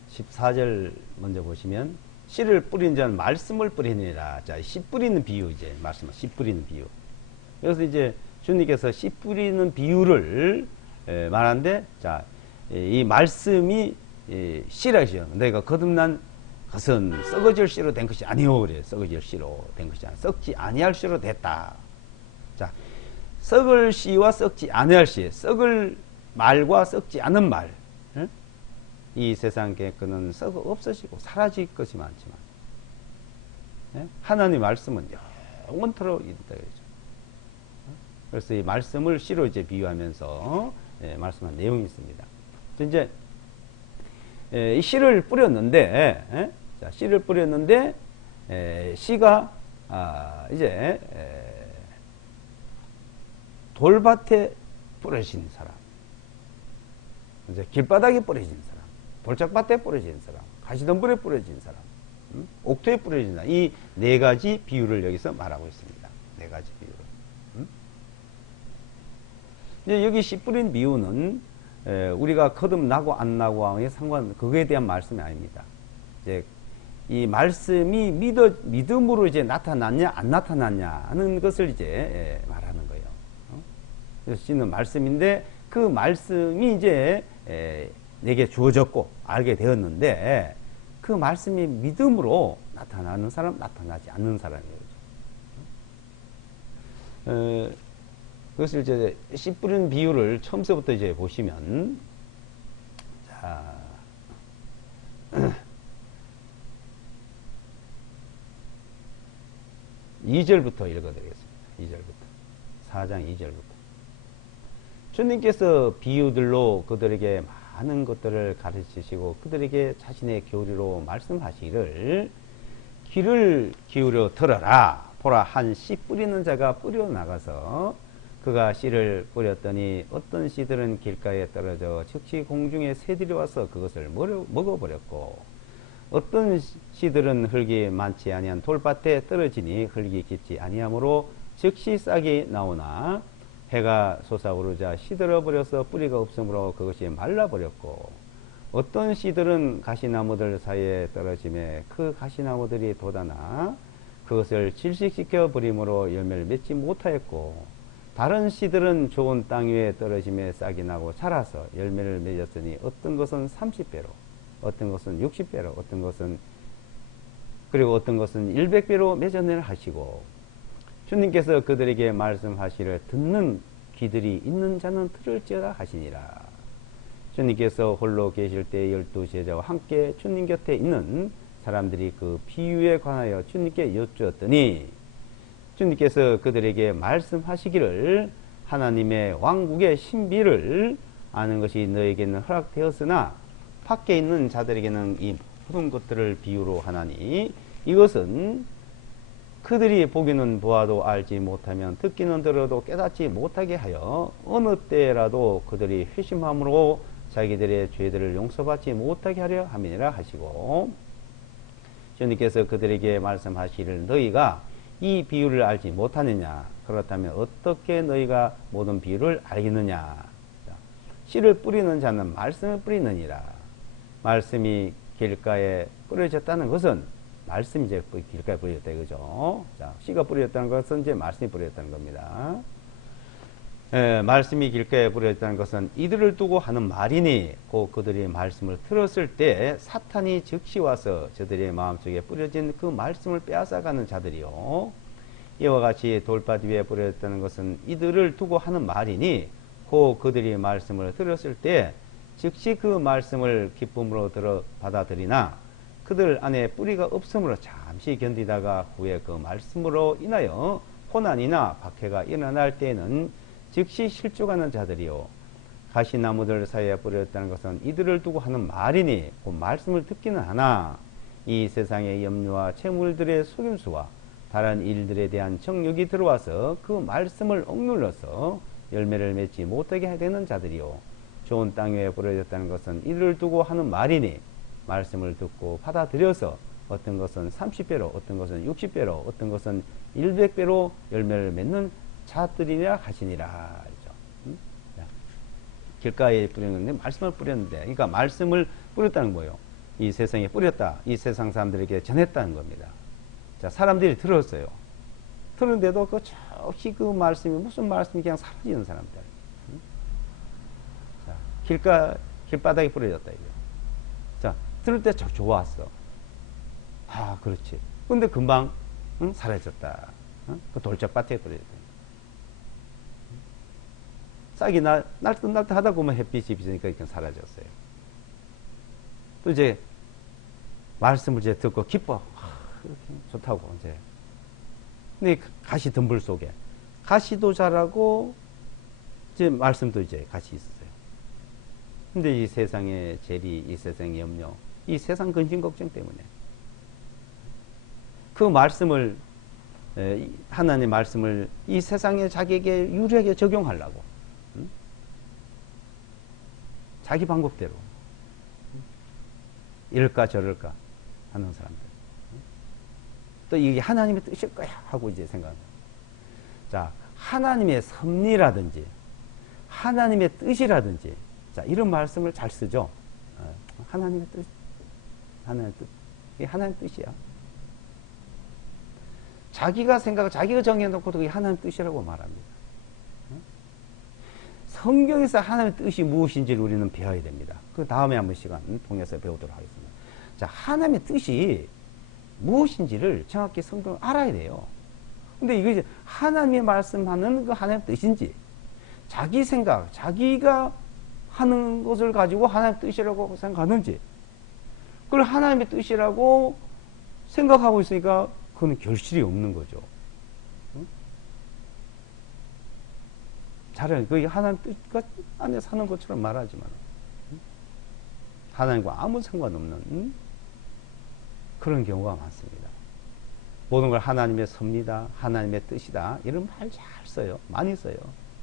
(14절) 먼저 보시면, 씨를 뿌린 자는 말씀을 뿌리니라. 자, 씨 뿌리는 비유, 이제 말씀, 씨 뿌리는 비유. 그래서 이제 주님께서 씨 뿌리는 비유를 말하는데, 자, 이 말씀이 씨라죠. 내가 거듭난 것은 썩어질 씨로 된 것이 아니오. 그래. 썩어질 씨로 된 것이 아니라 썩지 아니할 씨로 됐다. 자, 썩을 씨와 썩지 아니할 씨, 썩을 말과 썩지 않은 말. 응? 이 세상에 그는 썩어 없어지고 사라질 것이 많지만, 네? 하나님 말씀은 영원토록 있다 그러죠. 그래서 이 말씀을 씨로 이제 비유하면서 말씀한 내용이 있습니다. 이제 이 씨를 뿌렸는데, 자, 씨를 뿌렸는데, 씨가, 이제, 돌밭에 뿌려진 사람, 이제 길바닥에 뿌려진 사람, 돌짝밭에 뿌려진 사람, 가시덤불에 뿌려진 사람, 옥토에 뿌려진 사람, 이 네 가지 비유를 여기서 말하고 있습니다. 네 가지 비유를. 이제 여기 씨 뿌린 비유는 우리가 거듭나고 안 나고와의 상관, 그거에 대한 말씀이 아닙니다. 이제 이 말씀이 믿음으로 이제 나타났냐 안 나타났냐 하는 것을 이제 말하는 거예요. 그래서 씨는 말씀인데 그 말씀이 이제 내게 주어졌고 알게 되었는데 그 말씀이 믿음으로 나타나는 사람, 나타나지 않는 사람이에요. 그것을 이제 씨 뿌리는 비유를 처음서부터 이제 보시면, 자, 2절부터 읽어드리겠습니다. 2절부터. 4장 2절부터. 주님께서 비유들로 그들에게 많은 것들을 가르치시고 그들에게 자신의 교리로 말씀하시기를 귀를 기울여 들어라. 보라, 한 씨 뿌리는 자가 뿌려 나가서 그가 씨를 뿌렸더니 어떤 씨들은 길가에 떨어져 즉시 공중에 새들이 와서 그것을 먹어버렸고 어떤 씨들은 흙이 많지 아니한 돌밭에 떨어지니 흙이 깊지 아니하므로 즉시 싹이 나오나 해가 솟아오르자 시들어버려서 뿌리가 없으므로 그것이 말라버렸고 어떤 씨들은 가시나무들 사이에 떨어지매 그 가시나무들이 돋아나 그것을 질식시켜 버림으로 열매를 맺지 못하였고 다른 씨들은 좋은 땅 위에 떨어짐에 싹이 나고 자라서 열매를 맺었으니 어떤 것은 30배로 어떤 것은 60배로 어떤 것은 100배로 맺어내라 하시고 주님께서 그들에게 말씀하시를 듣는 귀들이 있는 자는 들을지어다 하시니라. 주님께서 홀로 계실 때 12제자와 함께 주님 곁에 있는 사람들이 그 비유에 관하여 주님께 여쭈었더니 주님께서 그들에게 말씀하시기를 하나님의 왕국의 신비를 아는 것이 너에게는 허락되었으나 밖에 있는 자들에게는 이 모든 것들을 비유로 하나니 이것은 그들이 보기는 보아도 알지 못하면 듣기는 들어도 깨닫지 못하게 하여 어느 때라도 그들이 회심함으로 자기들의 죄들을 용서받지 못하게 하려 함이니라 하시고 주님께서 그들에게 말씀하시기를 너희가 이 비유를 알지 못하느냐 그렇다면 어떻게 너희가 모든 비유를 알겠느냐 씨를 뿌리는 자는 말씀을 뿌리느니라 말씀이 길가에 뿌려졌다는 것은 말씀이 이제 길가에 뿌려졌다 이거죠. 자, 씨가 뿌려졌다는 것은 이제 말씀이 뿌려졌다는 겁니다. 말씀이 길가에 뿌려졌다는 것은 이들을 두고 하는 말이니 곧 그들이 말씀을 들었을 때 사탄이 즉시 와서 저들의 마음속에 뿌려진 그 말씀을 빼앗아가는 자들이요. 이와 같이 돌밭 위에 뿌려졌다는 것은 이들을 두고 하는 말이니 곧 그들이 말씀을 들었을 때 즉시 그 말씀을 기쁨으로 받아들이나 그들 안에 뿌리가 없으므로 잠시 견디다가 후에 그 말씀으로 인하여 고난이나 박해가 일어날 때에는 즉시 실족하는 자들이요 가시나무들 사이에 뿌렸다는 것은 이들을 두고 하는 말이니 그 말씀을 듣기는 하나 이 세상의 염려와 채물들의 속임수와 다른 일들에 대한 정욕이 들어와서 그 말씀을 억눌러서 열매를 맺지 못하게 되는 자들이요 좋은 땅 위에 뿌려졌다는 것은 이들을 두고 하는 말이니 말씀을 듣고 받아들여서 어떤 것은 30배로 어떤 것은 60배로 어떤 것은 100배로 열매를 맺는 자들이라 하시니라. 길가에 뿌렸는데 말씀을 뿌렸는데 그러니까 말씀을 뿌렸다는 거예요. 이 세상에 뿌렸다. 이 세상 사람들에게 전했다는 겁니다. 자, 사람들이 들었어요. 들었는데도 그 즉시 그 말씀이 무슨 말씀이 그냥 사라지는 사람들. 자, 길바닥에 뿌려졌다 이거예요. 자, 들을 때 좋았어. 아, 그렇지. 근데 금방 사라졌다. 그 돌짝밭에 뿌려졌다. 싹이 날듯 하다 보면 햇빛이 비치니까 이렇게 사라졌어요. 또 이제 말씀을 이제 듣고 기뻐. 좋다고 이제. 근데 가시 덤불 속에 가시도 자라고 이제 말씀도 이제 같이 있어요. 근데 이 세상의 재리, 이 세상의 염려, 이 세상 근심 걱정 때문에 그 말씀을, 하나님의 말씀을 이 세상에 자기에게 유리하게 적용하려고, 자기 방법대로 이럴까 저럴까 하는 사람들, 또 이게 하나님의 뜻일 거야 하고 이제 생각합니다. 자, 하나님의 섭리라든지 하나님의 뜻이라든지, 자, 이런 말씀을 잘 쓰죠. 하나님의 뜻, 하나님의 뜻, 이게 하나님의 뜻이야. 자기가 생각, 자기가 정해놓고도 그게 하나님의 뜻이라고 말합니다. 성경에서 하나님의 뜻이 무엇인지를 우리는 배워야 됩니다. 그 다음에 한번 시간 통해서 배우도록 하겠습니다. 자, 하나님의 뜻이 무엇인지를 정확히 성경을 알아야 돼요. 근데 이게 하나님의 말씀하는 그 하나님의 뜻인지, 자기 생각, 자기가 하는 것을 가지고 하나님의 뜻이라고 생각하는지, 그걸 하나님의 뜻이라고 생각하고 있으니까 그건 결실이 없는 거죠. 차라리 그게 하나님 뜻 안에 사는 것처럼 말하지만 하나님과 아무 상관없는 그런 경우가 많습니다. 모든 걸 하나님의 섭리다, 하나님의 뜻이다, 이런 말 잘 써요. 많이 써요.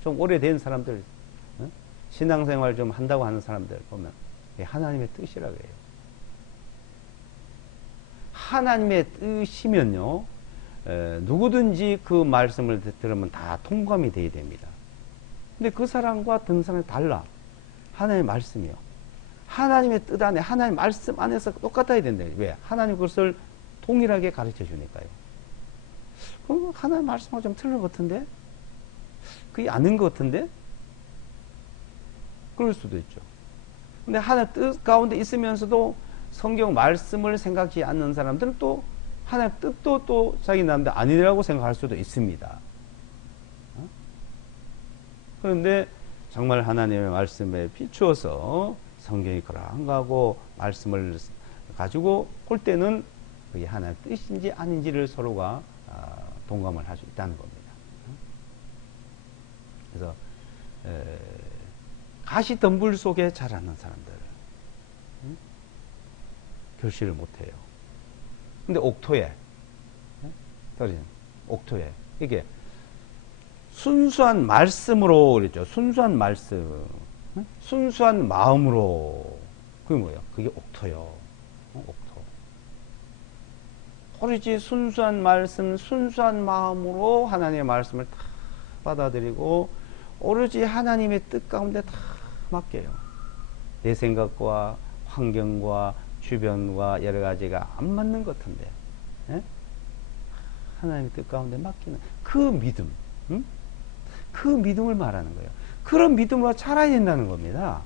좀 오래된 사람들, 신앙생활 좀 한다고 하는 사람들 보면 하나님의 뜻이라고 해요. 하나님의 뜻이면요, 누구든지 그 말씀을 들으면 다 통감이 돼야 됩니다. 근데 그 사람과 듣는 사람이 달라. 하나님의 말씀이요. 하나님의 뜻 안에, 하나님의 말씀 안에서 똑같아야 된다. 왜? 하나님 그것을 동일하게 가르쳐 주니까요. 그럼 하나님의 말씀하고 좀 틀린 것 같은데? 그게 아닌 것 같은데? 그럴 수도 있죠. 근데 하나님의 뜻 가운데 있으면서도 성경 말씀을 생각지 않는 사람들은 또 하나님의 뜻도 또 자기 나름대로 아니라고 생각할 수도 있습니다. 그런데 정말 하나님의 말씀에 비추어서 성경이 그러한가 하고 말씀을 가지고 볼 때는 그게 하나님의 뜻인지 아닌지를 서로가 동감을 할 수 있다는 겁니다. 그래서 가시덤불 속에 자라는 사람들 결실을 못해요. 근데 옥토에 떨어진 옥토에 이게 순수한 말씀으로 그랬죠. 순수한 말씀, 순수한 마음으로, 그게 뭐예요? 그게 옥토요. 옥토. 오로지 순수한 말씀, 순수한 마음으로 하나님의 말씀을 다 받아들이고 오로지 하나님의 뜻 가운데 다 맡겨요. 내 생각과 환경과 주변과 여러 가지가 안 맞는 것 같은데, 하나님의 뜻 가운데 맡기는 그 믿음, 그 믿음을 말하는 거예요. 그런 믿음으로 자라야 된다는 겁니다.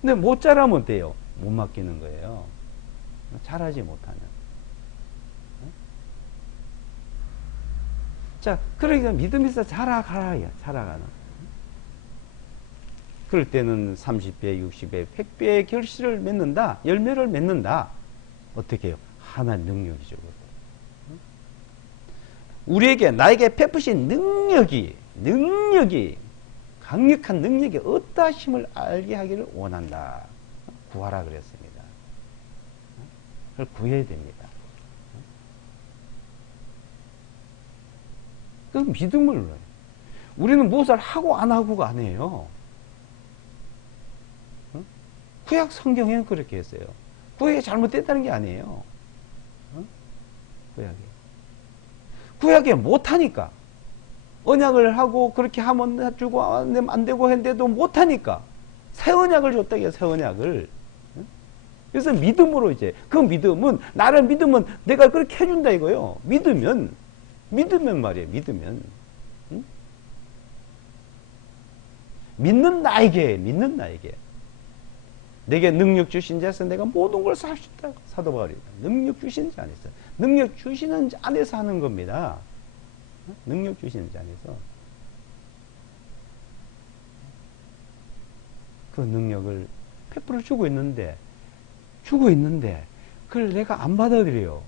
근데 못 자라면 돼요. 못 맡기는 거예요. 자라지 못하면. 자, 그러니까 믿음에서 자라가야, 자라가는. 그럴 때는 30배, 60배, 100배의 결실을 맺는다, 열매를 맺는다. 어떻게 해요? 하나의 능력이죠. 우리에게, 나에게 베푸신 능력이, 강력한 능력이 어떠하심을 알게 하기를 원한다. 구하라 그랬습니다. 그걸 구해야 됩니다. 그 믿음을, 우리는 무엇을 하고 안 하고가 아니에요. 구약 성경에는 그렇게 했어요. 구약이 잘못됐다는 게 아니에요. 구약에 못하니까. 언약을 하고 그렇게 하면 주고 안 되고 했는데도 못하니까. 새 언약을 줬다, 이게 새 언약을. 그래서 믿음으로 이제, 그 믿음은, 나를 믿으면 내가 그렇게 해준다 이거요. 믿으면 말이에요, 믿으면. 믿는 나에게. 내게 능력 주신 자에서 내가 모든 걸 살 수 있다. 사도 바울이 능력 주신 자 안에서, 능력 주시는 자 안에서 하는 겁니다. 능력 주시는 자 안에서 그 능력을 100% 주고 있는데 그걸 내가 안 받아들여요.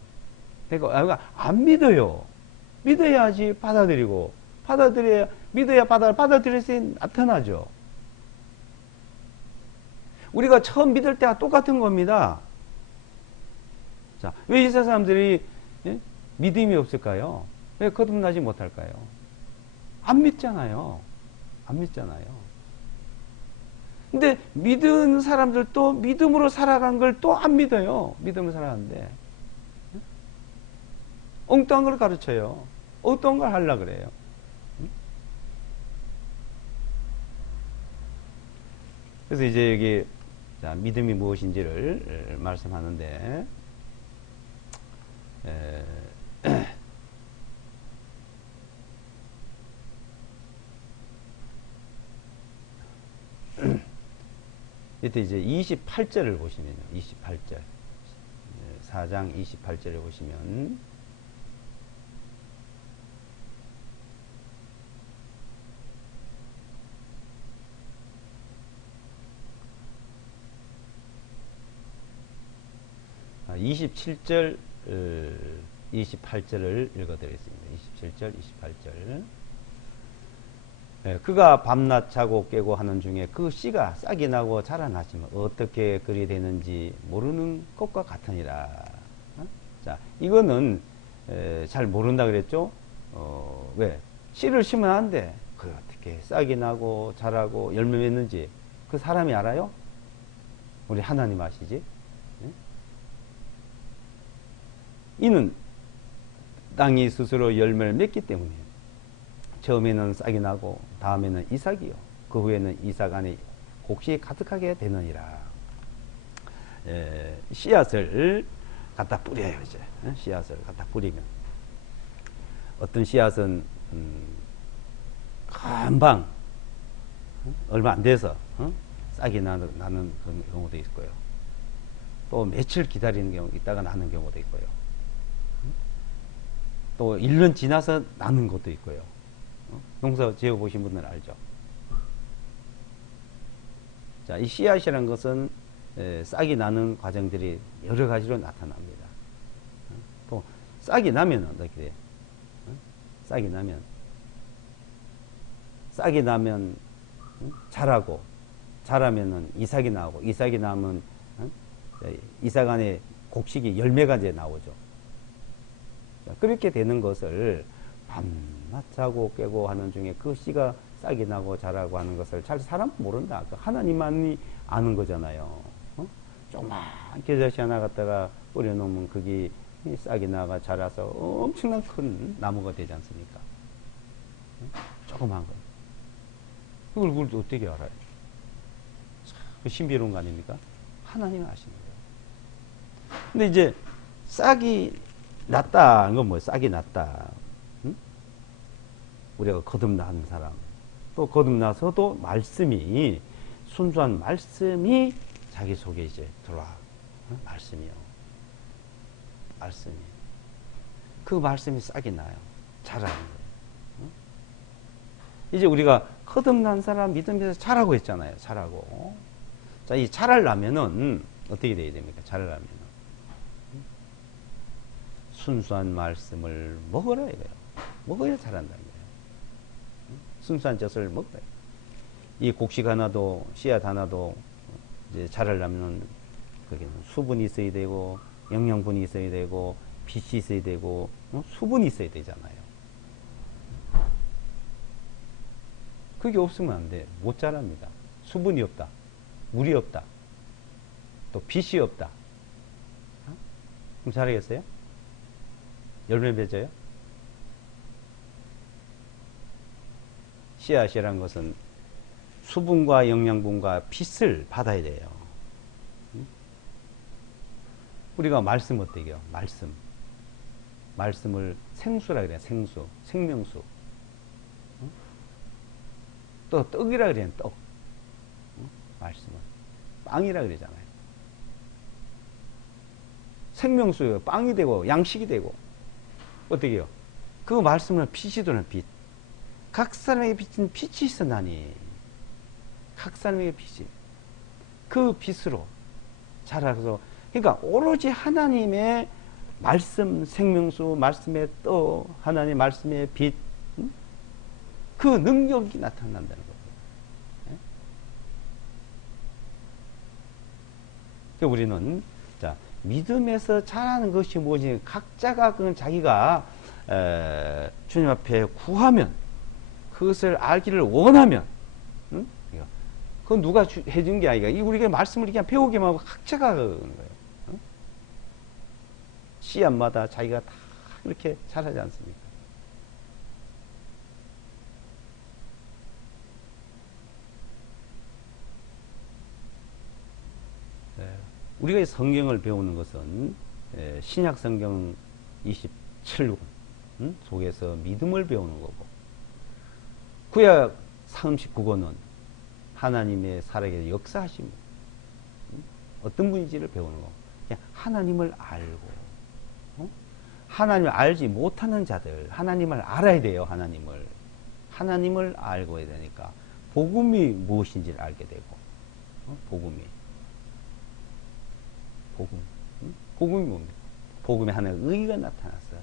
내가 안 믿어요. 믿어야지 받아들이고, 믿어야 받아들일 수 나타나죠. 우리가 처음 믿을 때와 똑같은 겁니다. 자, 왜 이스라엘 사람들이 믿음이 없을까요? 왜 거듭나지 못할까요? 안 믿잖아요. 안 믿잖아요. 근데 믿은 사람들도 믿음으로 살아간 걸 또 안 믿어요. 믿음으로 살아가는데 엉뚱한 걸 가르쳐요. 어떤 걸 하려고 그래요. 그래서 이제 여기 자, 믿음이 무엇인지를 말씀하는데 이때 이제 28절을 보시면요. 28절. 4장 28절을 보시면 아, 27절 28절을 읽어드리겠습니다. 27절 28절. 그가 밤낮 자고 깨고 하는 중에 그 씨가 싹이 나고 자라나지만 어떻게 그리 되는지 모르는 것과 같으니라. 자, 이거는 잘 모른다 그랬죠. 왜? 씨를 심으면 안 돼. 그 어떻게 싹이 나고 자라고 열매 맺는지 그 사람이 알아요? 우리 하나님 아시지? 이는 땅이 스스로 열매를 맺기 때문이에요. 처음에는 싹이 나고 다음에는 이삭이요. 그 후에는 이삭 안에 곡식이 가득하게 되느니라. 씨앗을 갖다 뿌려요. 이제 씨앗을 갖다 뿌리면 어떤 씨앗은 금방 얼마 안 돼서 싹이 나는 그런 경우도 있고요. 또 며칠 기다리는 경우 있다가 나는 경우도 있고요. 또 1년 지나서 나는 것도 있고요. 농사 지어 보신 분들은 알죠. 자, 이 씨앗이라는 것은 싹이 나는 과정들이 여러 가지로 나타납니다. 또 싹이 나면 어떻게 돼요? 싹이 나면 자라고, 자라면은 이삭이 나오고, 이삭이 나면 이삭 안에 곡식이 열매가 이제 나오죠. 자, 그렇게 되는 것을 밤낮 자고 깨고 하는 중에 그 씨가 싹이 나고 자라고 하는 것을 잘 사람 모른다. 하나님만이 아는 거잖아요. 조그만 겨자씨 하나 갖다가 뿌려놓으면 그게 싹이 나가 자라서 엄청난 큰 나무가 되지 않습니까? 조그만 거. 그걸 어떻게 알아요? 그 신비로운 거 아닙니까? 하나님은 아시는 거예요. 근데 이제 싹이 났다. 이건 뭐 싹이 났다. 우리가 거듭난 사람, 또 거듭나서도 말씀이 순수한 말씀이 자기 속에 이제 들어와. 말씀이요. 말씀이. 그 말씀이 싹이 나요. 자라는 거예요. 이제 우리가 거듭난 사람 믿음에서 자라고 했잖아요. 자라고. 자, 이 자라려면은 어떻게 돼야 됩니까? 자라려면은 순수한 말씀을 먹어라 이거예요. 먹어야 자란다는 거예요. 순수한 젖을 먹어야. 이 곡식 하나도 씨앗 하나도 이제 자라려면 거기는 수분이 있어야 되고 영양분이 있어야 되고 빛이 있어야 되고 수분이 있어야 되잖아요. 그게 없으면 안 돼. 못 자랍니다. 수분이 없다. 물이 없다. 또 빛이 없다. 그럼 자라겠어요? 열매 맺어요? 씨앗이란 것은 수분과 영양분과 빛을 받아야 돼요. 우리가 말씀 어때요? 말씀을 생수라 그래요. 생수, 생명수. 또 떡이라 그래요. 떡. 말씀은 빵이라 그러잖아요. 생명수요. 빵이 되고 양식이 되고 어떻게 해요? 그 말씀을 빛이 되는 빛. 각 사람에게 빛은 빛이 있어나니 각 사람에게 빛이 그 빛으로 자라서 그러니까 오로지 하나님의 말씀 생명수 말씀의 떡 하나님의 말씀의 빛 그 능력이 나타난다는 거예요. 우리는 자, 믿음에서 자라는 것이 무엇인지 각자가 그 자기가 주님 앞에 구하면, 그것을 알기를 원하면, 응? 그건 누가 해준 게 아니라 우리가 말씀을 그냥 배우기만 하고 각자가 그러는 거예요. 응? 씨앗마다 자기가 다 그렇게 자라지 않습니까? 우리가 성경을 배우는 것은 신약 성경 27권 속에서 믿음을 배우는 거고, 구약 39권은 하나님의 살아계신 역사하심, 어떤 분인지를 배우는 거고, 그냥 하나님을 알고, 하나님을 알지 못하는 자들, 하나님을 알아야 돼요. 하나님을 알고 해야 되니까 복음이 무엇인지를 알게 되고, 복음이 뭡니까? 복음에 하나님의 의가 나타났어.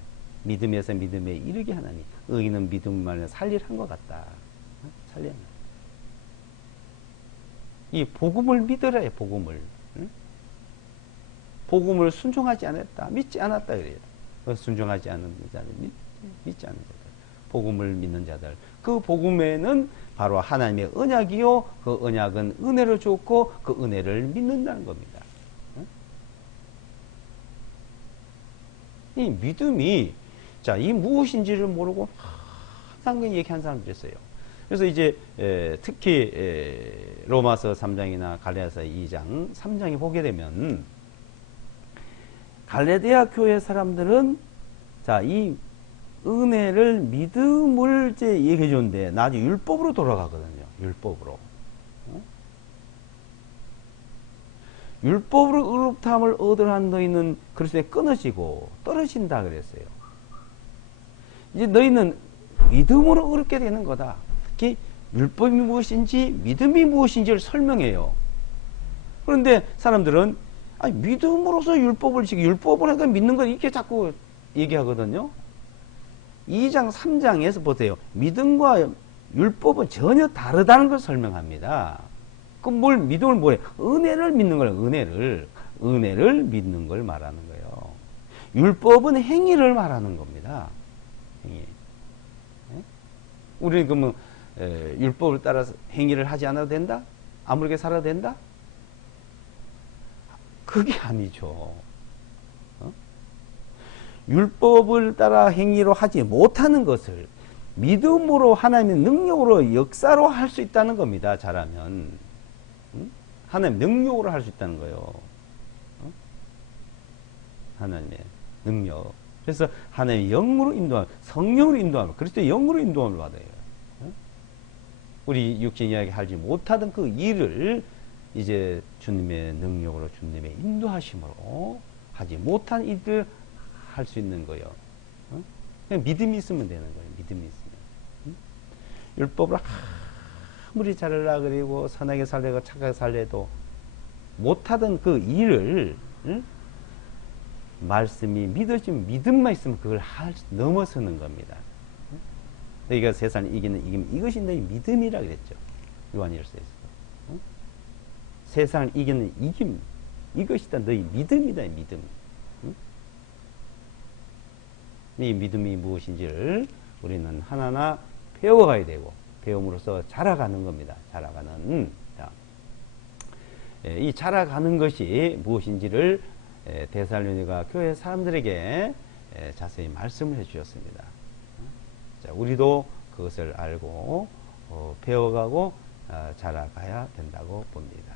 믿음에서 믿음에 이르게 하나니, 의는 믿음만을 살리를 한 것 같다. 살리는. 이 복음을 믿으라. 복음을 순종하지 않았다, 믿지 않았다 그래요. 순종하지 않은 자들, 믿지 않는 자들, 복음을 믿는 자들, 그 복음에는 바로 하나님의 언약이요, 그 언약은 은혜로 주었고 그 은혜를 믿는다는 겁니다. 이 믿음이, 자, 이 무엇인지를 모르고 항상 얘기한 사람들이 있어요. 그래서 이제 특히 로마서 3장이나 갈라디아서 2장, 3장에 보게 되면 갈라디아 교회 사람들은 자, 이 은혜를, 믿음을 이제 얘기해 주는데 나중에 율법으로 돌아가거든요. 율법으로. 율법으로 의롭다함을 얻으라는 너희는 그리스도에 끊어지고 떨어진다 그랬어요. 이제 너희는 믿음으로 의롭게 되는 거다. 특히 율법이 무엇인지 믿음이 무엇인지를 설명해요. 그런데 사람들은 아니, 믿음으로서 율법을 지키고 율법을 하니까 믿는 걸 이렇게 자꾸 얘기하거든요. 2장 3장에서 보세요. 믿음과 율법은 전혀 다르다는 걸 설명합니다. 그럼 믿음을 뭐래? 은혜를 믿는 거예요. 은혜를 믿는 걸 말하는 거예요. 율법은 행위를 말하는 겁니다. 행위. 우리는 그러면 율법을 따라서 행위를 하지 않아도 된다? 아무렇게 살아도 된다? 그게 아니죠. 율법을 따라 행위로 하지 못하는 것을 믿음으로, 하나님의 능력으로, 역사로 할 수 있다는 겁니다. 잘하면. 하나님의 능력으로 할 수 있다는 거예요. 하나님의 능력. 그래서 하나님의 영으로 인도함, 성령으로 인도함, 그리스도의 영으로 인도함을 받아요. 우리 육신 이야기 하지 못하던 그 일을 이제 주님의 능력으로, 주님의 인도하심으로 하지 못한 일을 할 수 있는 거예요. 그냥 믿음이 있으면 되는 거예요. 믿음이 있으면. 율법을 아무리 잘하려 그리고 선하게 살려고 착하게 살려도 못하던 그 일을 말씀이 믿어지면, 믿음만 있으면 그걸 넘어서는 겁니다. 너희가 세상을 이기는 이것이 너희 믿음이라 그랬죠. 요한일서에서. 세상을 이기는 이김, 이것이다 너희 믿음이다. 믿음. 이 믿음이 무엇인지를 우리는 하나하나 배워가야 되고, 배움으로써 자라가는 겁니다. 자라가는. 이 자라가는 것이 무엇인지를 데살로니가 교회 사람들에게 자세히 말씀을 해주셨습니다. 자, 우리도 그것을 알고 배워가고 자라가야 된다고 봅니다.